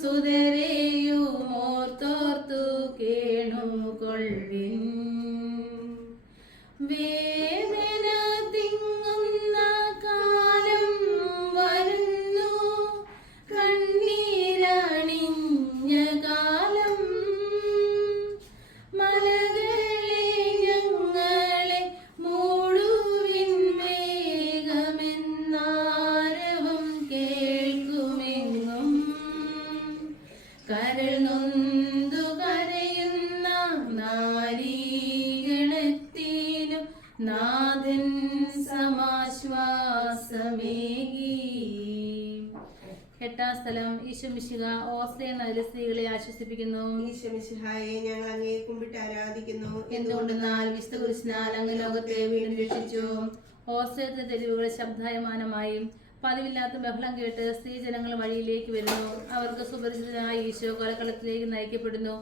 സുതരെയും ഓർത്തോർത്തു കേണുകൊള്ളിൻ. വേദന തിങ്ങുന്ന കാലം വരുന്നു. കണ്ണീരണിഞ്ഞ കാലം. 8-ാം സ്ഥലം. ഈശോ മിശിഹ ഓസ്ലെ നഗര സ്ത്രീകളെ ആശ്വസിപ്പിക്കുന്നു. ഈശോ മിശിഹായെ ഞങ്ങൾ അങ്ങയെ കുമ്പിട്ട് ആരാധിക്കുന്നു. എന്തുകൊണ്ടെന്നാൽ വിശുദ്ധ കുരിശിനാൽ അങ്ങ് ലോകത്തെ വീണ്ടും രക്ഷിച്ചു. ഓസ്ട്രേലിയത്തിലെ തെരുവുകൾ ശബ്ദായമാനമായി. പതിവില്ലാത്ത ബഹളം കേട്ട് സ്ത്രീജനങ്ങൾ വഴിയിലേക്ക് വരുന്നു. അവർക്ക് സുപരിചിതനായ ഈശോ കൊലക്കളത്തിലേക്ക് നയിക്കപ്പെടുന്നു.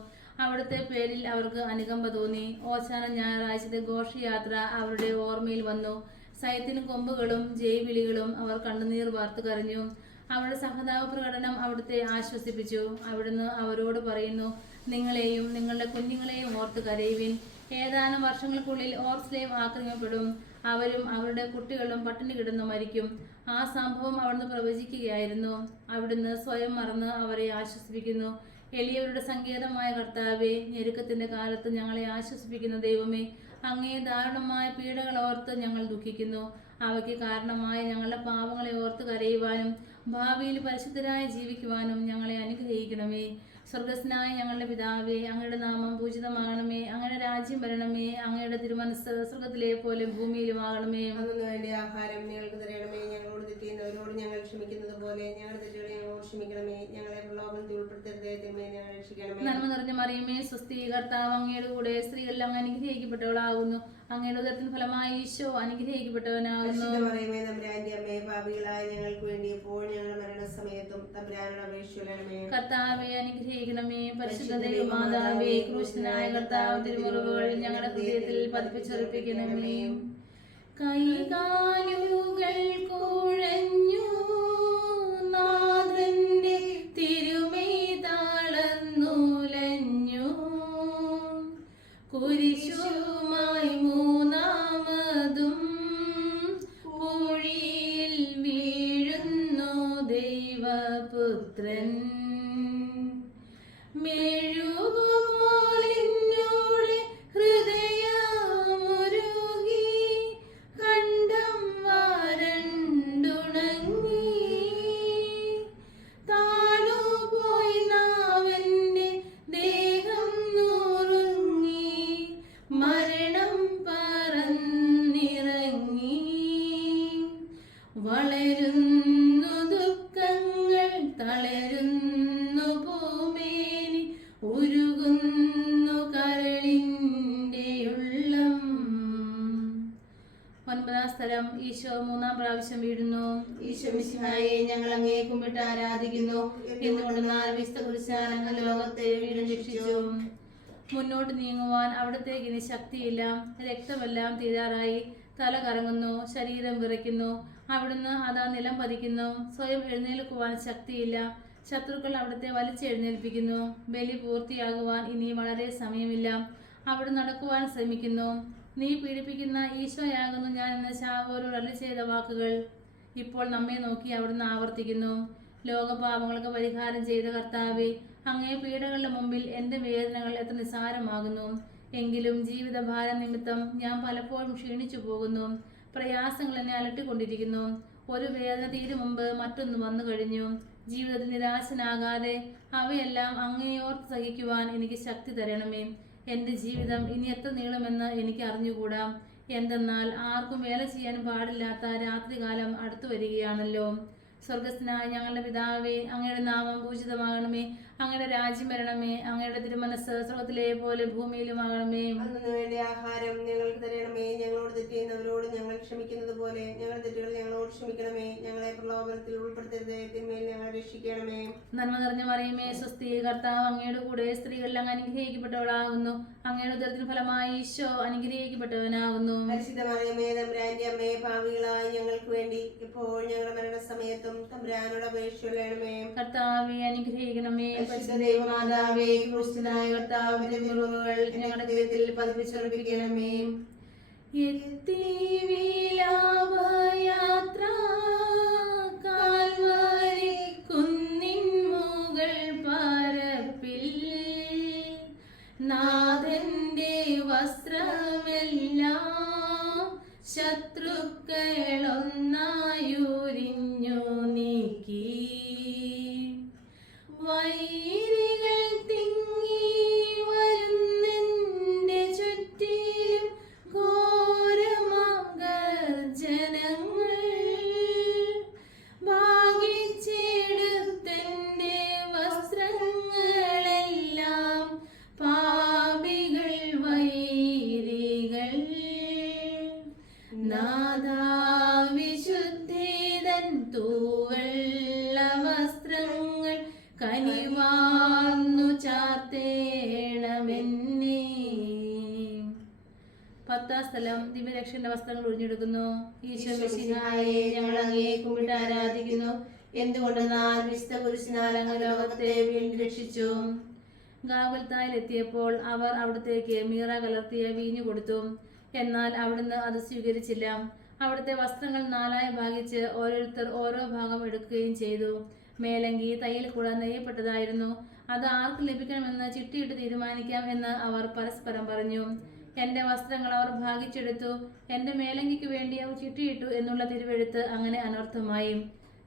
അവിടുത്തെ പേരിൽ അവർക്ക് അനുകമ്പ തോന്നി. ഓശാന ഞായറാഴ്ചത്തെ ഘോഷയാത്ര അവരുടെ ഓർമ്മയിൽ വന്നു. സൈത്തിന് കൊമ്പുകളും ജയ്വിളികളും അവർ കണ്ണുനീർ വാർത്തു കരഞ്ഞു. അവരുടെ സഹതാപ പ്രകടനം അവിടുത്തെ ആശ്വസിപ്പിച്ചു. അവിടുന്ന് അവരോട് പറയുന്നു, നിങ്ങളെയും നിങ്ങളുടെ കുഞ്ഞുങ്ങളെയും ഓർത്ത് കരയുവിൻ. ഏതാനും വർഷങ്ങൾക്കുള്ളിൽ ഓർസ്ലേം ആക്രമിക്കപ്പെടും. അവരും അവരുടെ കുട്ടികളും പട്ടിണി കിടന്നു മരിക്കും. ആ സംഭവം അവിടുന്ന് പ്രവചിക്കുകയായിരുന്നു. അവിടുന്ന് സ്വയം മറന്ന് അവരെ ആശ്വസിപ്പിക്കുന്നു. എളിയവരുടെ സങ്കേതമായ കർത്താവെ, ഞെരുക്കത്തിന്റെ കാലത്ത് ഞങ്ങളെ ആശ്വസിപ്പിക്കുന്ന ദൈവമേ, അങ്ങേ ദാരുണമായ പീഡകൾ ഓർത്ത് ഞങ്ങൾ ദുഃഖിക്കുന്നു. അവയ്ക്ക് കാരണമായ ഞങ്ങളുടെ പാവങ്ങളെ ഓർത്ത് കരയുവാനും ഭാവിയിൽ പരിശുദ്ധരായി ജീവിക്കുവാനും ഞങ്ങളെ അനുഗ്രഹിക്കണമേ. സ്വർഗസ്നായ ഞങ്ങളുടെ പിതാവേ, അങ്ങയുടെ നാമം പൂജിതമാകണമേ. അങ്ങയുടെ രാജ്യം വരണമേ. അങ്ങയുടെ തിരുമനസ്സ് സ്വർഗത്തിലെ പോലെ ഭൂമിയിലുമാകണമേ. അന്നു വേണ്ട ആഹാരം ഞങ്ങൾക്ക് തരണമേ. ഞങ്ങളോട് തെറ്റിയുന്നവരോട് ഞങ്ങൾ ക്ഷമിക്കുന്നത് പോലെ ഞങ്ങളുടെ തെറ്റുകൾ ഞങ്ങളോട് ക്ഷമിക്കണമേ. ഞങ്ങളെ പ്രലോഭനത്തിൽ ഉൾപ്പെടുത്തരുതേ, തിന്മയിൽ ഞങ്ങളെ രക്ഷിക്കണമേ. നന്മ നിറഞ്ഞ മറിയമേ, സ്വസ്തി, കർത്താവ് അങ്ങയുടെ കൂടെ സ്ത്രീകളിൽ അങ്ങ് അനുഗ്രഹിക്കപ്പെട്ടവളാകുന്നു. അങ്ങയുടെ ഉദരത്തിന് ഫലമായി ഈശോ അനുഗ്രഹിക്കപ്പെട്ടവനാകുന്നു. മറിയമേ, തമ്പുരാന്റെ അമ്മേ, പാപികളായ ഞങ്ങൾക്ക് വേണ്ടി എപ്പോഴും ഞങ്ങളുടെ മരണസമയത്തും തമ്പുരാനോട് അപേക്ഷിക്കണമേ. കർത്താവെ അനുഗ്രഹിക്കണമേ. പരിശുദ്ധ ദൈവമാതാവേ, ക്രൂശനായ കർത്താവ് തിരുമുറിവുകൾ ഞങ്ങളുടെ ഹൃദയത്തിൽ പതിപ്പിച്ചുറപ്പിക്കണമേ. കൈകാലുകൾ കുഴഞ്ഞു നാഥന്റെ തിരുമൈ താളന്നുലഞ്ഞു. കുരിശുമായി മൂന്നാമതും പൂഴിയിൽ വീഴുന്നു ദൈവപുത്രൻ. മെഴുകുപോലിന്നോളെ ഹൃദയമുരുകി കണ്ഠം വരണ്ടുണങ്ങി. താണുപോയി നാവന്റെ ദേഹം നുറുങ്ങി. മരണം പറന്നിറങ്ങി. വളരുന്നു ദുഃഖങ്ങൾ, തളരുന്നു ഭൂമേനി, ഉരുകുന്നു കരളിന്റെ ഉള്ളം. 9-ാം സ്ഥലം. ഈശോ 3-ാം പ്രാവശ്യം വീഴുന്നു. ഈശോ മിശിഹായെ ഞങ്ങൾ അങ്ങയെ കുമ്പിട്ട് ആരാധിക്കുന്നു. എന്തുകൊണ്ടെന്നാൽ വിശുദ്ധ കുരിശാൽ അങ്ങ് ലോകത്തെ വീണ്ടും രക്ഷിച്ചു. മുന്നോട്ട് നീങ്ങുവാൻ അവിടത്തേക്ക് ഇനി ശക്തിയില്ല. രക്തമെല്ലാം തീരാറായി. തല കറങ്ങുന്നു, ശരീരം വിറയ്ക്കുന്നു. അവിടുന്ന് അതാ നിലം പതിക്കുന്നു. സ്വയം എഴുന്നേൽക്കുവാൻ ശക്തിയില്ല. ശത്രുക്കൾ അവിടുത്തെ വലിച്ചെഴുന്നേൽപ്പിക്കുന്നു. ബലി പൂർത്തിയാകുവാൻ ഇനി വളരെ സമയമില്ല. അവിടുന്ന് നടക്കുവാൻ ശ്രമിക്കുന്നു. നീ പീഡിപ്പിക്കുന്ന ഈശോയാകുന്നു ഞാൻ എന്ന് ശാവോരോട് അരുളി ചെയ്ത വാക്കുകൾ ഇപ്പോൾ നമ്മെ നോക്കി അവിടുന്ന് ആവർത്തിക്കുന്നു. ലോകപാപങ്ങൾക്ക് പരിഹാരം ചെയ്ത കർത്താവേ, അങ്ങേ പീഡകളുടെ മുമ്പിൽ എൻ്റെ വേദനകൾ എത്ര നിസ്സാരമാകുന്നു. എങ്കിലും ജീവിതഭാരം നിമിത്തം ഞാൻ പലപ്പോഴും ക്ഷീണിച്ചു പോകുന്നു. പ്രയാസങ്ങൾ എന്നെ അലട്ടിക്കൊണ്ടിരിക്കുന്നു. ഒരു വേദന തീരും മുമ്പ് മറ്റൊന്ന് വന്നു കഴിഞ്ഞു. ജീവിതത്തിൽ നിരാശനാകാതെ അവയെല്ലാം അങ്ങേയോർത്ത് സഹിക്കുവാൻ എനിക്ക് ശക്തി തരണമേ. എൻ്റെ ജീവിതം ഇനി എത്ര നീളുമെന്ന് എനിക്ക് അറിഞ്ഞുകൂടാ. എന്തെന്നാൽ ആർക്കും വേല ചെയ്യാൻ പാടില്ലാത്ത രാത്രികാലം അടുത്തു വരികയാണല്ലോ. സ്വർഗസ്ഥനായ ഞങ്ങളുടെ പിതാവേ, അങ്ങയുടെ നാമം പൂജിതമാകണമേ. അങ്ങയുടെ രാജ്യം വരണമേ. അങ്ങയുടെ തിരുമനസ്സ് സ്വർഗത്തിലെ പോലെ ഭൂമിയിലുമാകണമേ. അന്നു വേണ്ട ആഹാരം ഞങ്ങൾക്ക് തരണമേ. ഞങ്ങളോട് തെറ്റിയുന്നവരോട് ഞങ്ങൾ ക്ഷമിക്കുന്നത് പോലെ ഞങ്ങളുടെ തെറ്റുകൾ ഞങ്ങളോട് ക്ഷമിക്കണമേ. ഞങ്ങളെ പ്രലോഭനത്തിൽ ഉൾപ്പെടുത്തരുതേ, തിന്മയിൽ ഞങ്ങളെ രക്ഷിക്കണമേ. നന്മ നിറഞ്ഞ മറിയമേ, സ്വസ്തി, കർത്താവ് അങ്ങയുടെ കൂടെ സ്ത്രീകളിൽ അങ്ങ് അനുഗ്രഹിക്കപ്പെട്ടവളാകുന്നു. അങ്ങയുടെ ഉദരത്തിന് ഫലമായി ഈശോ അനുഗ്രഹിക്കപ്പെട്ടവനാകുന്നു. പരിശുദ്ധ മറിയമേ, തമ്പുരാന്റെ അമ്മേ, പാപികളായ ഞങ്ങൾക്ക് വേണ്ടി എപ്പോഴും ഞങ്ങളുടെ മരണസമയത്തും തമ്പുരാനോട് അപേക്ഷിക്കണമേ. കർത്താവെ അനുഗ്രഹിക്കണമേ. പരിശുദ്ധ ദൈവമാതാവേ, ക്രൂശനായ കർത്താവിന്റെ മുറിവുകൾ ഞങ്ങളുടെ ഹൃദയത്തിൽ പതിപ്പിച്ചുറപ്പിക്കണമേ. എത്തി വിലാപയാത്ര കാൽവരി കുന്നിൻ മുകൾ പരപ്പിൽ. നാഥന്റെ വസ്ത്രമെല്ലാം ശത്രുക്കളൊന്നായുരിഞ്ഞു നീക്കി. വൈരികൾ തിങ്ങി വരുന്നെന്റെ ചുറ്റിലും ഘോരമാം ഗർജനങ്ങൾ. സ്ഥലം ദിവ്യരക്ഷന്റെ വസ്ത്രങ്ങൾ ഒഴിഞ്ഞെടുക്കുന്നു. ഈശോ മിശിഹായെ ഞങ്ങൾ അങ്ങയെ കുമ്പിട്ട് ആരാധിക്കുന്നു. എന്തുകൊണ്ടെന്നാൽ വിശുദ്ധ കുരിശിനാൽ അങ്ങ് ലോകത്തെ വീണ്ടും രക്ഷിച്ചു. ഗാഗുൽത്തായിൽ എത്തിയപ്പോൾ അവർ അവിടത്തേക്ക് മീറ കലർത്തിയ വീഞ്ഞു കൊടുത്തു. എന്നാൽ അവിടുന്ന് അത് സ്വീകരിച്ചില്ല. അവിടുത്തെ വസ്ത്രങ്ങൾ 4 ഭാഗിച്ച് ഓരോരുത്തർ ഓരോ ഭാഗം എടുക്കുകയും ചെയ്തു. മേലങ്കി തയ്യൽ കൂടെ നെയ്യപ്പെട്ടതായിരുന്നു. അത് ആർക്ക് ലഭിക്കണമെന്ന് ചിട്ടിയിട്ട് തീരുമാനിക്കാം എന്ന് അവർ പരസ്പരം പറഞ്ഞു. എന്റെ വസ്ത്രങ്ങൾ അവർ ഭാഗിച്ചെടുത്തു, എന്റെ മേലങ്കിക്ക് വേണ്ടി അവർ ചിട്ടിയിട്ടു എന്നുള്ള തിരുവെഴുത്ത് അങ്ങനെ അനർത്ഥമായി.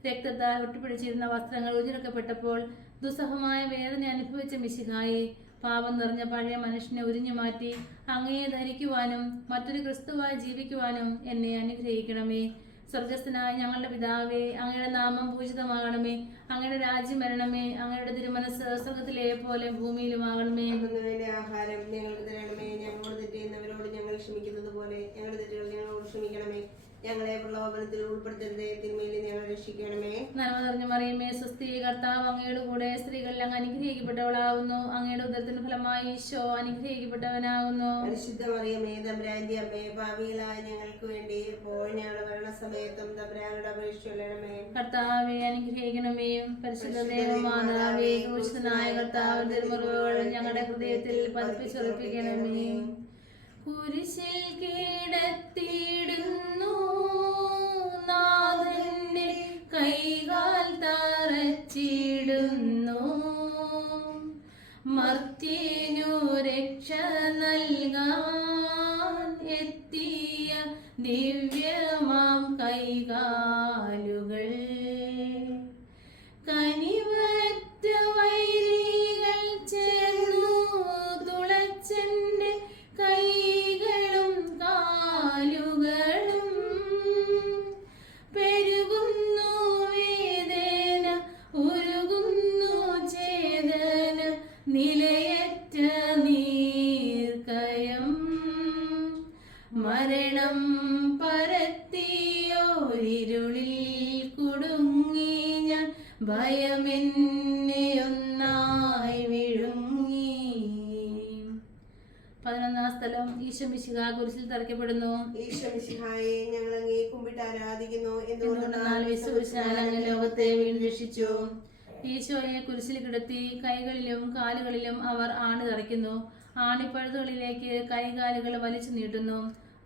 രക്തത്താൽ ഒട്ടിപ്പിടിച്ചിരുന്ന വസ്ത്രങ്ങൾ ഉരിഞ്ഞെടുക്കപ്പെട്ടപ്പോൾ ദുസ്സഹമായ വേദന അനുഭവിച്ച മിശിഹായി, പാപം നിറഞ്ഞ പഴയ മനുഷ്യനെ ഉരിഞ്ഞു മാറ്റി അങ്ങയെ ധരിക്കുവാനും മറ്റൊരു ക്രിസ്തുവായി ജീവിക്കുവാനും എന്നെ അനുഗ്രഹിക്കണമേ. സ്വർഗസ്ഥനായ ഞങ്ങളുടെ പിതാവേ, അങ്ങയുടെ നാമം പൂജിതമാകണമേ. അങ്ങയുടെ രാജ്യം വരണമേ. അങ്ങയുടെ തിരുമനസ് സ്വർഗത്തിലെ പോലെ ഭൂമിയിലുമാകണമേ. ആഹാരം ഞങ്ങൾക്ക് തരണമേ. ഞങ്ങളോട് തെറ്റ് ചെയ്യുന്നവരോട് ഞങ്ങൾ ക്ഷമിക്കുന്നത് പോലെ ഞങ്ങളുടെ തെറ്റുകൾ ഞങ്ങളോട് ക്ഷമിക്കണമേ. ഞങ്ങളെ പ്രലോഭനത്തിൽ ഉൾപ്പെടുത്തരുതേ, തിന്മയിൽ ഞങ്ങൾ രക്ഷിക്കണമേ. നന്മ നിറഞ്ഞ മറിയമേ, സ്വസ്തി, കർത്താവ് അങ്ങയുടെ കൂടെ സ്ത്രീകളിൽ അങ്ങ് അനുഗ്രഹിക്കപ്പെട്ടവളാകുന്നു. അങ്ങയുടെ ഉദരത്തിന് ഫലമായി ഈശോ അനുഗ്രഹിക്കപ്പെട്ടവനാകുന്നു. പരിശുദ്ധ മറിയമേ, തമ്പുരാന്റെ അമ്മേ, പാപികളായ ഞങ്ങൾക്ക് വേണ്ടി ഇപ്പോൾ ഞങ്ങളുടെ മരണസമയത്തും തമ്പുരാനോട് അപേക്ഷിച്ചുകൊള്ളണമേ. കർത്താവെ അനുഗ്രഹിക്കണമേ. പരിശുദ്ധ ദേവമാതാവേ, ക്രൂശിതനായ കർത്താവിന്റെ തിരുമുറിവുകൾ ഞങ്ങളുടെ ഹൃദയത്തിൽ പതിപ്പിച്ചുറപ്പിക്കണമേ. കുരിശിൽ കിടത്തിയിടുന്നു നാഥന്റെ കൈകാൽ തറച്ചിടുന്നു. മർത്യനു രക്ഷ നൽകാൻ എത്തിയ ദിവ്യമാം കൈകാലുകൾ, കനിവറ്റ വൈരികൾ ചേർന്നു തുളച്ചെന്റെ കൈകളും കാലുകളും. പെരുകുന്നു വേദന, ഉരുകുന്നു ചേതന, നിലയറ്റ നീർക്കയം. മരണം പരത്തിയോരിരുളിൽ കുടുങ്ങി ഞാൻ, ഭയമെന്നെ ഒന്നായി വിഴുങ്ങി. 11 സ്ഥലം ഈശോ മിശിഹാ കുരിശിൽ തറയ്ക്കപ്പെടുന്നു. ഈശോ മിശിഹായെ ഞങ്ങൾ അങ്ങേ കുമ്പിട്ട് ആരാധിക്കുന്നു. എന്തുകൊണ്ടെന്നാൽ വിശുദ്ധ കുരിശിനാൽ അങ്ങ് ലോകത്തെ വീണ്ടും രക്ഷിച്ചു. ഈശോയെ കുരിശിൽ കിടത്തി കൈകളിലും കാലുകളിലും അവർ ആണി തറയ്ക്കുന്നു. ആണിപ്പഴുതുകളിലേക്ക് കൈകാലുകൾ വലിച്ചു നീട്ടുന്നു.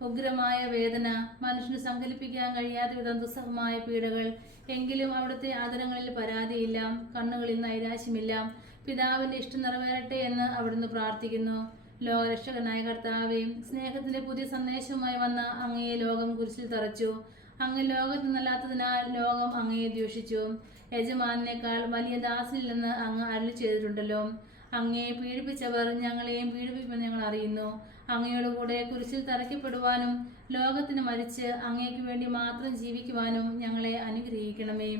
ഉഗ്രമായ വേദന, മനുഷ്യന് സങ്കല്പിക്കാൻ കഴിയാത്ത വിധം ദുസ്സഹമായ പീഡകൾ. എങ്കിലും അവിടുത്തെ ആദരങ്ങളിൽ പരാതിയില്ല, കണ്ണുകളിൽ നൈരാശ്യമില്ല. പിതാവിന്റെ ഇഷ്ടം നിറവേറട്ടെ എന്ന് അവിടുന്ന് പ്രാർത്ഥിക്കുന്നു. ലോകരക്ഷകനായ കർത്താവേ, സ്നേഹത്തിന്റെ പുതിയ സന്ദേശവുമായി വന്ന അങ്ങയെ ലോകം കുരിശിൽ തറച്ചു. അങ്ങ് ലോകത്ത് നിന്നല്ലാത്തതിനാൽ ലോകം അങ്ങയെ ദ്വേഷിച്ചു. യജമാനേക്കാൾ വലിയ ദാസനില്ലെന്ന് അങ്ങ് അരുളി ചെയ്തിട്ടുണ്ടല്ലോ. അങ്ങയെ പീഡിപ്പിച്ചവർ ഞങ്ങളെയും പീഡിപ്പിക്കുമെന്ന് ഞങ്ങൾ അറിയുന്നു. അങ്ങയുടെ കൂടെ കുരിശിൽ തറയ്ക്കപ്പെടുവാനും ലോകത്തിന് മരിച്ച് അങ്ങയ്ക്ക് വേണ്ടി മാത്രം ജീവിക്കുവാനും ഞങ്ങളെ അനുഗ്രഹിക്കണമേ.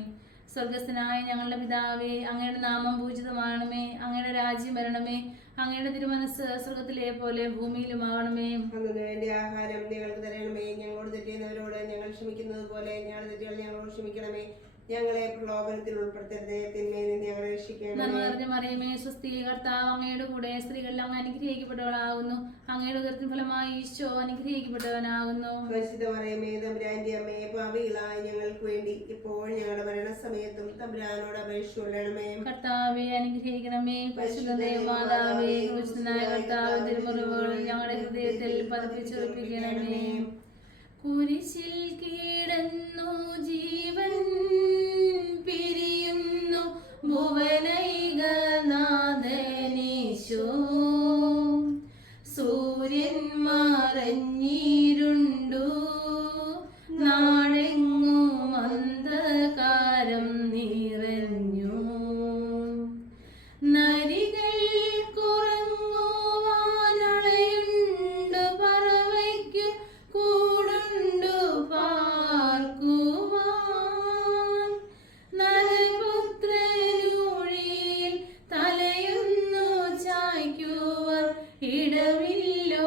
സ്വർഗസ്ഥനായ ഞങ്ങളുടെ പിതാവേ, അങ്ങയുടെ നാമം പൂജിതമാകണമേ. അങ്ങയുടെ രാജ്യം വരണമേ. അങ്ങയുടെ തിരുമനസ് സ്വർഗത്തിലെ പോലെ ഭൂമിയിലുമാകണമേ. വേണ്ട ആഹാരം ഞങ്ങൾക്ക് തരണമേ. ഞങ്ങളോട് തെറ്റിയുന്നവരോട് ഞങ്ങൾ ക്ഷമിക്കുന്നത് പോലെ ഞങ്ങളുടെ തെറ്റുകൾ ഞങ്ങളോട് ക്ഷമിക്കണമേ. ഞങ്ങളെ പ്രലോഭനത്തിൽ ഉൾപ്പെടുത്തരുതേ, തിന്മയിൽ നിന്ന് ഞങ്ങളെ രക്ഷിക്കണമേ. നന്മ നിറഞ്ഞ മറിയമേ, സ്വസ്തി, കർത്താവ് അങ്ങയുടെ കൂടെ സ്ത്രീകളിൽ അങ്ങ് അനുഗ്രഹിക്കപ്പെട്ടവളാകുന്നു. അങ്ങയുടെ ഉദരത്തിൻ ഫലമായി ഈശോ അനുഗ്രഹിക്കപ്പെട്ടവനാകുന്നു. പരിശുദ്ധ മറിയമേ, തമ്പുരാന്റെ അമ്മേ, പാപികളായ ഞങ്ങൾക്ക് വേണ്ടി ഇപ്പോൾ ഞങ്ങളുടെ മരണസമയത്തും തമ്പുരാനോട് അപേക്ഷിച്ചുകൊള്ളണമേ. കർത്താവെ അനുഗ്രഹിക്കണമേ. പരിശുദ്ധ ദേവമാതാവേ, ക്രൂശിതനായ കർത്താവിന്റെ തിരുമുറിവുകൾ ഞങ്ങളുടെ ഹൃദയത്തിൽ പതിപ്പിച്ചുറപ്പിക്കണമേ. കുരിശിൽ കിടന്നു ജീവൻ പിരിയുന്നു ഭുവനൈകനാഥനീശോ. സൂര്യൻ മറഞ്ഞിരുണ്ടു, നാടെങ്ങും അന്ധകാരം നിറഞ്ഞു. നരികൾ കുറങ്ങുവാനളയുണ്ടു, പറവയ്ക്കു കൂടുണ്ടു പാർക്കുവാൻ. നരപുത്രനൂഴിയിൽ തലയൊന്നു ചായ്ക്കുവാൻ ഇടവില്ലോരേടവും.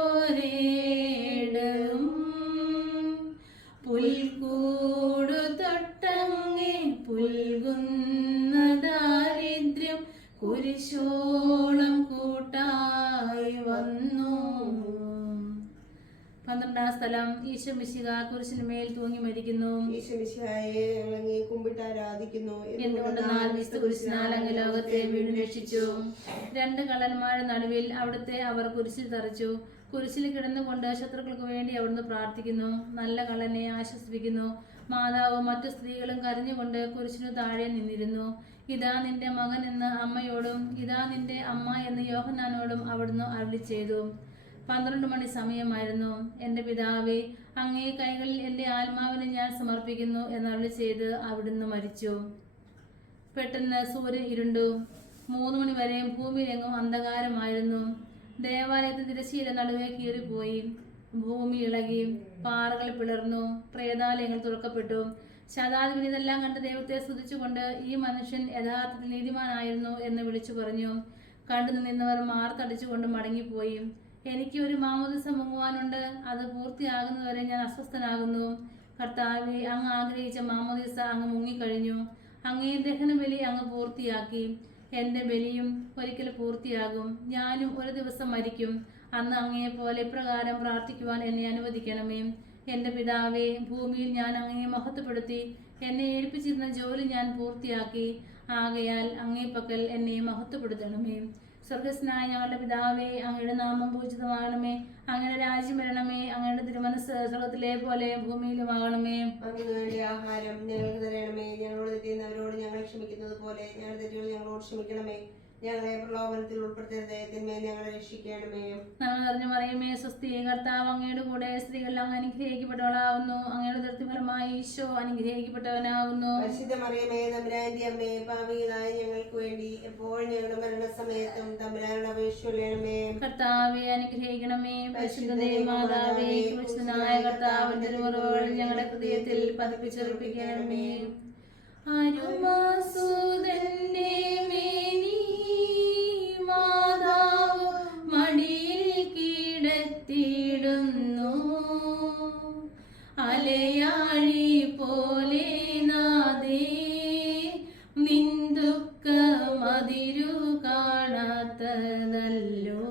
പുൽക്കൂടു തൊട്ടങ്ങേ പുൽകുന്ന ദാരിദ്ര്യം കുരിശോളം കൂട്ടായി വന്നു. 12-ാം സ്ഥലം. ഈശോ മിശിഹ കുരിശിന്മേൽ തൂങ്ങി മരിക്കുന്നു. ഈശ്വമിശിഹായെ ഞങ്ങൾ അങ്ങേ കുമ്പിട്ട് ആരാധിക്കുന്നു. എന്തുകൊണ്ടെന്നാൽ വിശുദ്ധ കുരിശിനാൽ അങ്ങ് ലോകത്തെ വീണ്ടും രക്ഷിച്ചു. 2 കള്ളന്മാരുടെ നടുവിൽ അവിടുത്തെ അവർ കുരിശിൽ തറച്ചു. കുരിശിൽ കിടന്നുകൊണ്ട് ശത്രുക്കൾക്ക് വേണ്ടി അവിടുന്ന് പ്രാർത്ഥിക്കുന്നു. നല്ല കള്ളനെ ആശ്വസിപ്പിക്കുന്നു. മാതാവും മറ്റു സ്ത്രീകളും കരഞ്ഞുകൊണ്ട് കുരിശിനു താഴെ നിന്നിരുന്നു. ഇതാ നിന്റെ മകൻ എന്ന് അമ്മയോടും ഇതാ നിന്റെ അമ്മ എന്ന് യോഹന്നാനോടും അവിടുന്ന് അരുളി ചെയ്തു. 12 മണി സമയമായിരുന്നു. എൻ്റെ പിതാവേ, അങ്ങേ കൈകളിൽ എൻ്റെ ആത്മാവിനെ ഞാൻ സമർപ്പിക്കുന്നു എന്നരുളി ചെയ്ത് അവിടുന്ന് മരിച്ചു. പെട്ടെന്ന് സൂര്യൻ ഇരുണ്ടു. 3 മണി വരെ ഭൂമിയിലെങ്ങും അന്ധകാരമായിരുന്നു. ദേവാലയത്തിൽ തിരശ്ശീല നടുവേ കീറിപ്പോയി. ഭൂമി ഇളകി, പാറകൾ പിളർന്നു, പ്രേതാലയങ്ങൾ തുറക്കപ്പെട്ടു. ശതാധിപൻ ഇതെല്ലാം കണ്ട് ദൈവത്തെ സ്തുതിച്ചുകൊണ്ട് ഈ മനുഷ്യൻ യഥാർത്ഥത്തിൽ നീതിമാനായിരുന്നു എന്ന് വിളിച്ചു പറഞ്ഞു. കണ്ടു നിന്നവർ മാർത്തടിച്ചുകൊണ്ട് മടങ്ങിപ്പോയി. എനിക്ക് ഒരു മാമോദിസ മുങ്ങുവാനുണ്ട്, അത് പൂർത്തിയാകുന്നതുവരെ ഞാൻ അസ്വസ്ഥനാകുന്നു. കർത്താവെ, അങ്ങ് ആഗ്രഹിച്ച മാമോദിസ അങ്ങ് മുങ്ങിക്കഴിഞ്ഞു. അങ്ങേ ദഹനബലി അങ്ങ് പൂർത്തിയാക്കി. എൻ്റെ ബലിയും ഒരിക്കൽ പൂർത്തിയാകും. ഞാനും ഒരു ദിവസം മരിക്കും. അന്ന് അങ്ങയെപ്പോലെ ഇപ്രകാരം പ്രാർത്ഥിക്കുവാൻ എന്നെ അനുവദിക്കണമേ. എൻ്റെ പിതാവേ, ഭൂമിയിൽ ഞാൻ അങ്ങയെ മഹത്വപ്പെടുത്തി. എന്നെ ഏൽപ്പിച്ചിരുന്ന ജോലി ഞാൻ പൂർത്തിയാക്കി. ആകയാൽ അങ്ങേ പക്കൽ എന്നെ മഹത്വപ്പെടുത്തണമേ. സ്വർഗസ്നായ ഞങ്ങളുടെ പിതാവേ, അങ്ങയുടെ നാമം പൂജിതമാകണമേ. അങ്ങയുടെ രാജ്യം വരണമേ. അങ്ങയുടെ തിരുമനസ് സ്വർഗത്തിലെ പോലെ ഭൂമിയിലുമാകണമേ. അങ്ങയുടെ ആഹാരം ഞങ്ങൾക്ക് തരണമേ. ഞങ്ങളോട് തെറ്റിയുന്നവരോട് ഞങ്ങൾ ക്ഷമിക്കുന്നത് പോലെ ഞങ്ങളുടെ തെറ്റുകൾ ഞങ്ങളോട് ക്ഷമിക്കണമേ. ഞങ്ങളെ പ്രലോഭനത്തിൽ ഉൾപ്പെടുത്തരുതേ, തിന്മയിൽ ഞങ്ങളെ രക്ഷിക്കണമേ. നന്മ നിറഞ്ഞ മറിയമേ, സ്വസ്തി, കർത്താവ് അങ്ങയുടെ കൂടെ സ്ത്രീകൾ അങ്ങ് അനുഗ്രഹിക്കപ്പെട്ടവളാവുന്നു. അങ്ങയുടെ ഉദരത്തിൻഫലമായി ഈശോ അനുഗ്രഹിക്കപ്പെട്ടവനാവുന്നു. പരിശുദ്ധ മറിയമേ, തമ്പുരാന്റെ അമ്മേ, പാപികളായ ഞങ്ങൾക്ക് വേണ്ടി എപ്പോഴും ഞങ്ങളുടെ മരണസമയത്തും തമ്പുരാനോട് അപേക്ഷിക്കണമേ. കർത്താവെ അനുഗ്രഹിക്കണമേ. പരിശുദ്ധ മാതാവേ, ക്രിസ്തുനായ കർത്താവിന്റെ തിരുമുറിവുകൾ ഞങ്ങളുടെ ഹൃദയത്തിൽ പതിപ്പിച്ചുറപ്പിക്കണമേ. അരുമാസുതന്റെ മേനി മാതാവ് മടിയിൽ കിടത്തിയിടുന്നു. അലയാഴി പോലെ നാദേ നിൻ ദുഃഖമതിരു കാണാത്തതല്ലോ.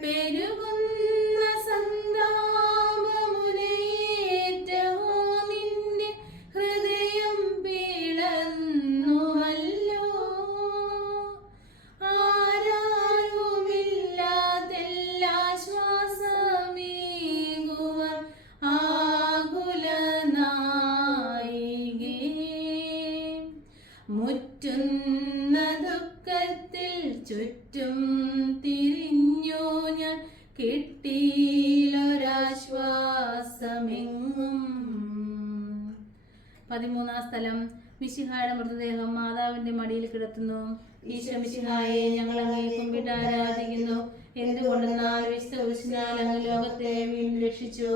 പെരുകുന്ന സന്താപമുനയേറ്റവോ നിന്റെ ഹൃദയം പിളർന്നുവല്ലോ. ആരാരുമില്ലാതെല്ലാശ്വാസമേകുവാൻ ആകുലനായികേ. മുറ്റുന്ന ദുഃഖത്തിൽ ചുറ്റും തിരിഞ്ഞു ഞാൻ, കിട്ടിയിലൊരാശ്വാസമെങ്ങും. 13-ാം സ്ഥലം. മിശിഹായുടെ മൃതദേഹം മാതാവിന്റെ മടിയിൽ കിടത്തുന്നു. ഈശോ മിശിഹായെ, ഞങ്ങൾ അങ്ങേ കുമ്പിട്ട് ആരാധിക്കുന്നു. എന്തുകൊണ്ടെന്നാൽ വിശുദ്ധ കുരിശിനാൽ അങ്ങ് ലോകത്തെ വീണ്ടും രക്ഷിച്ചു.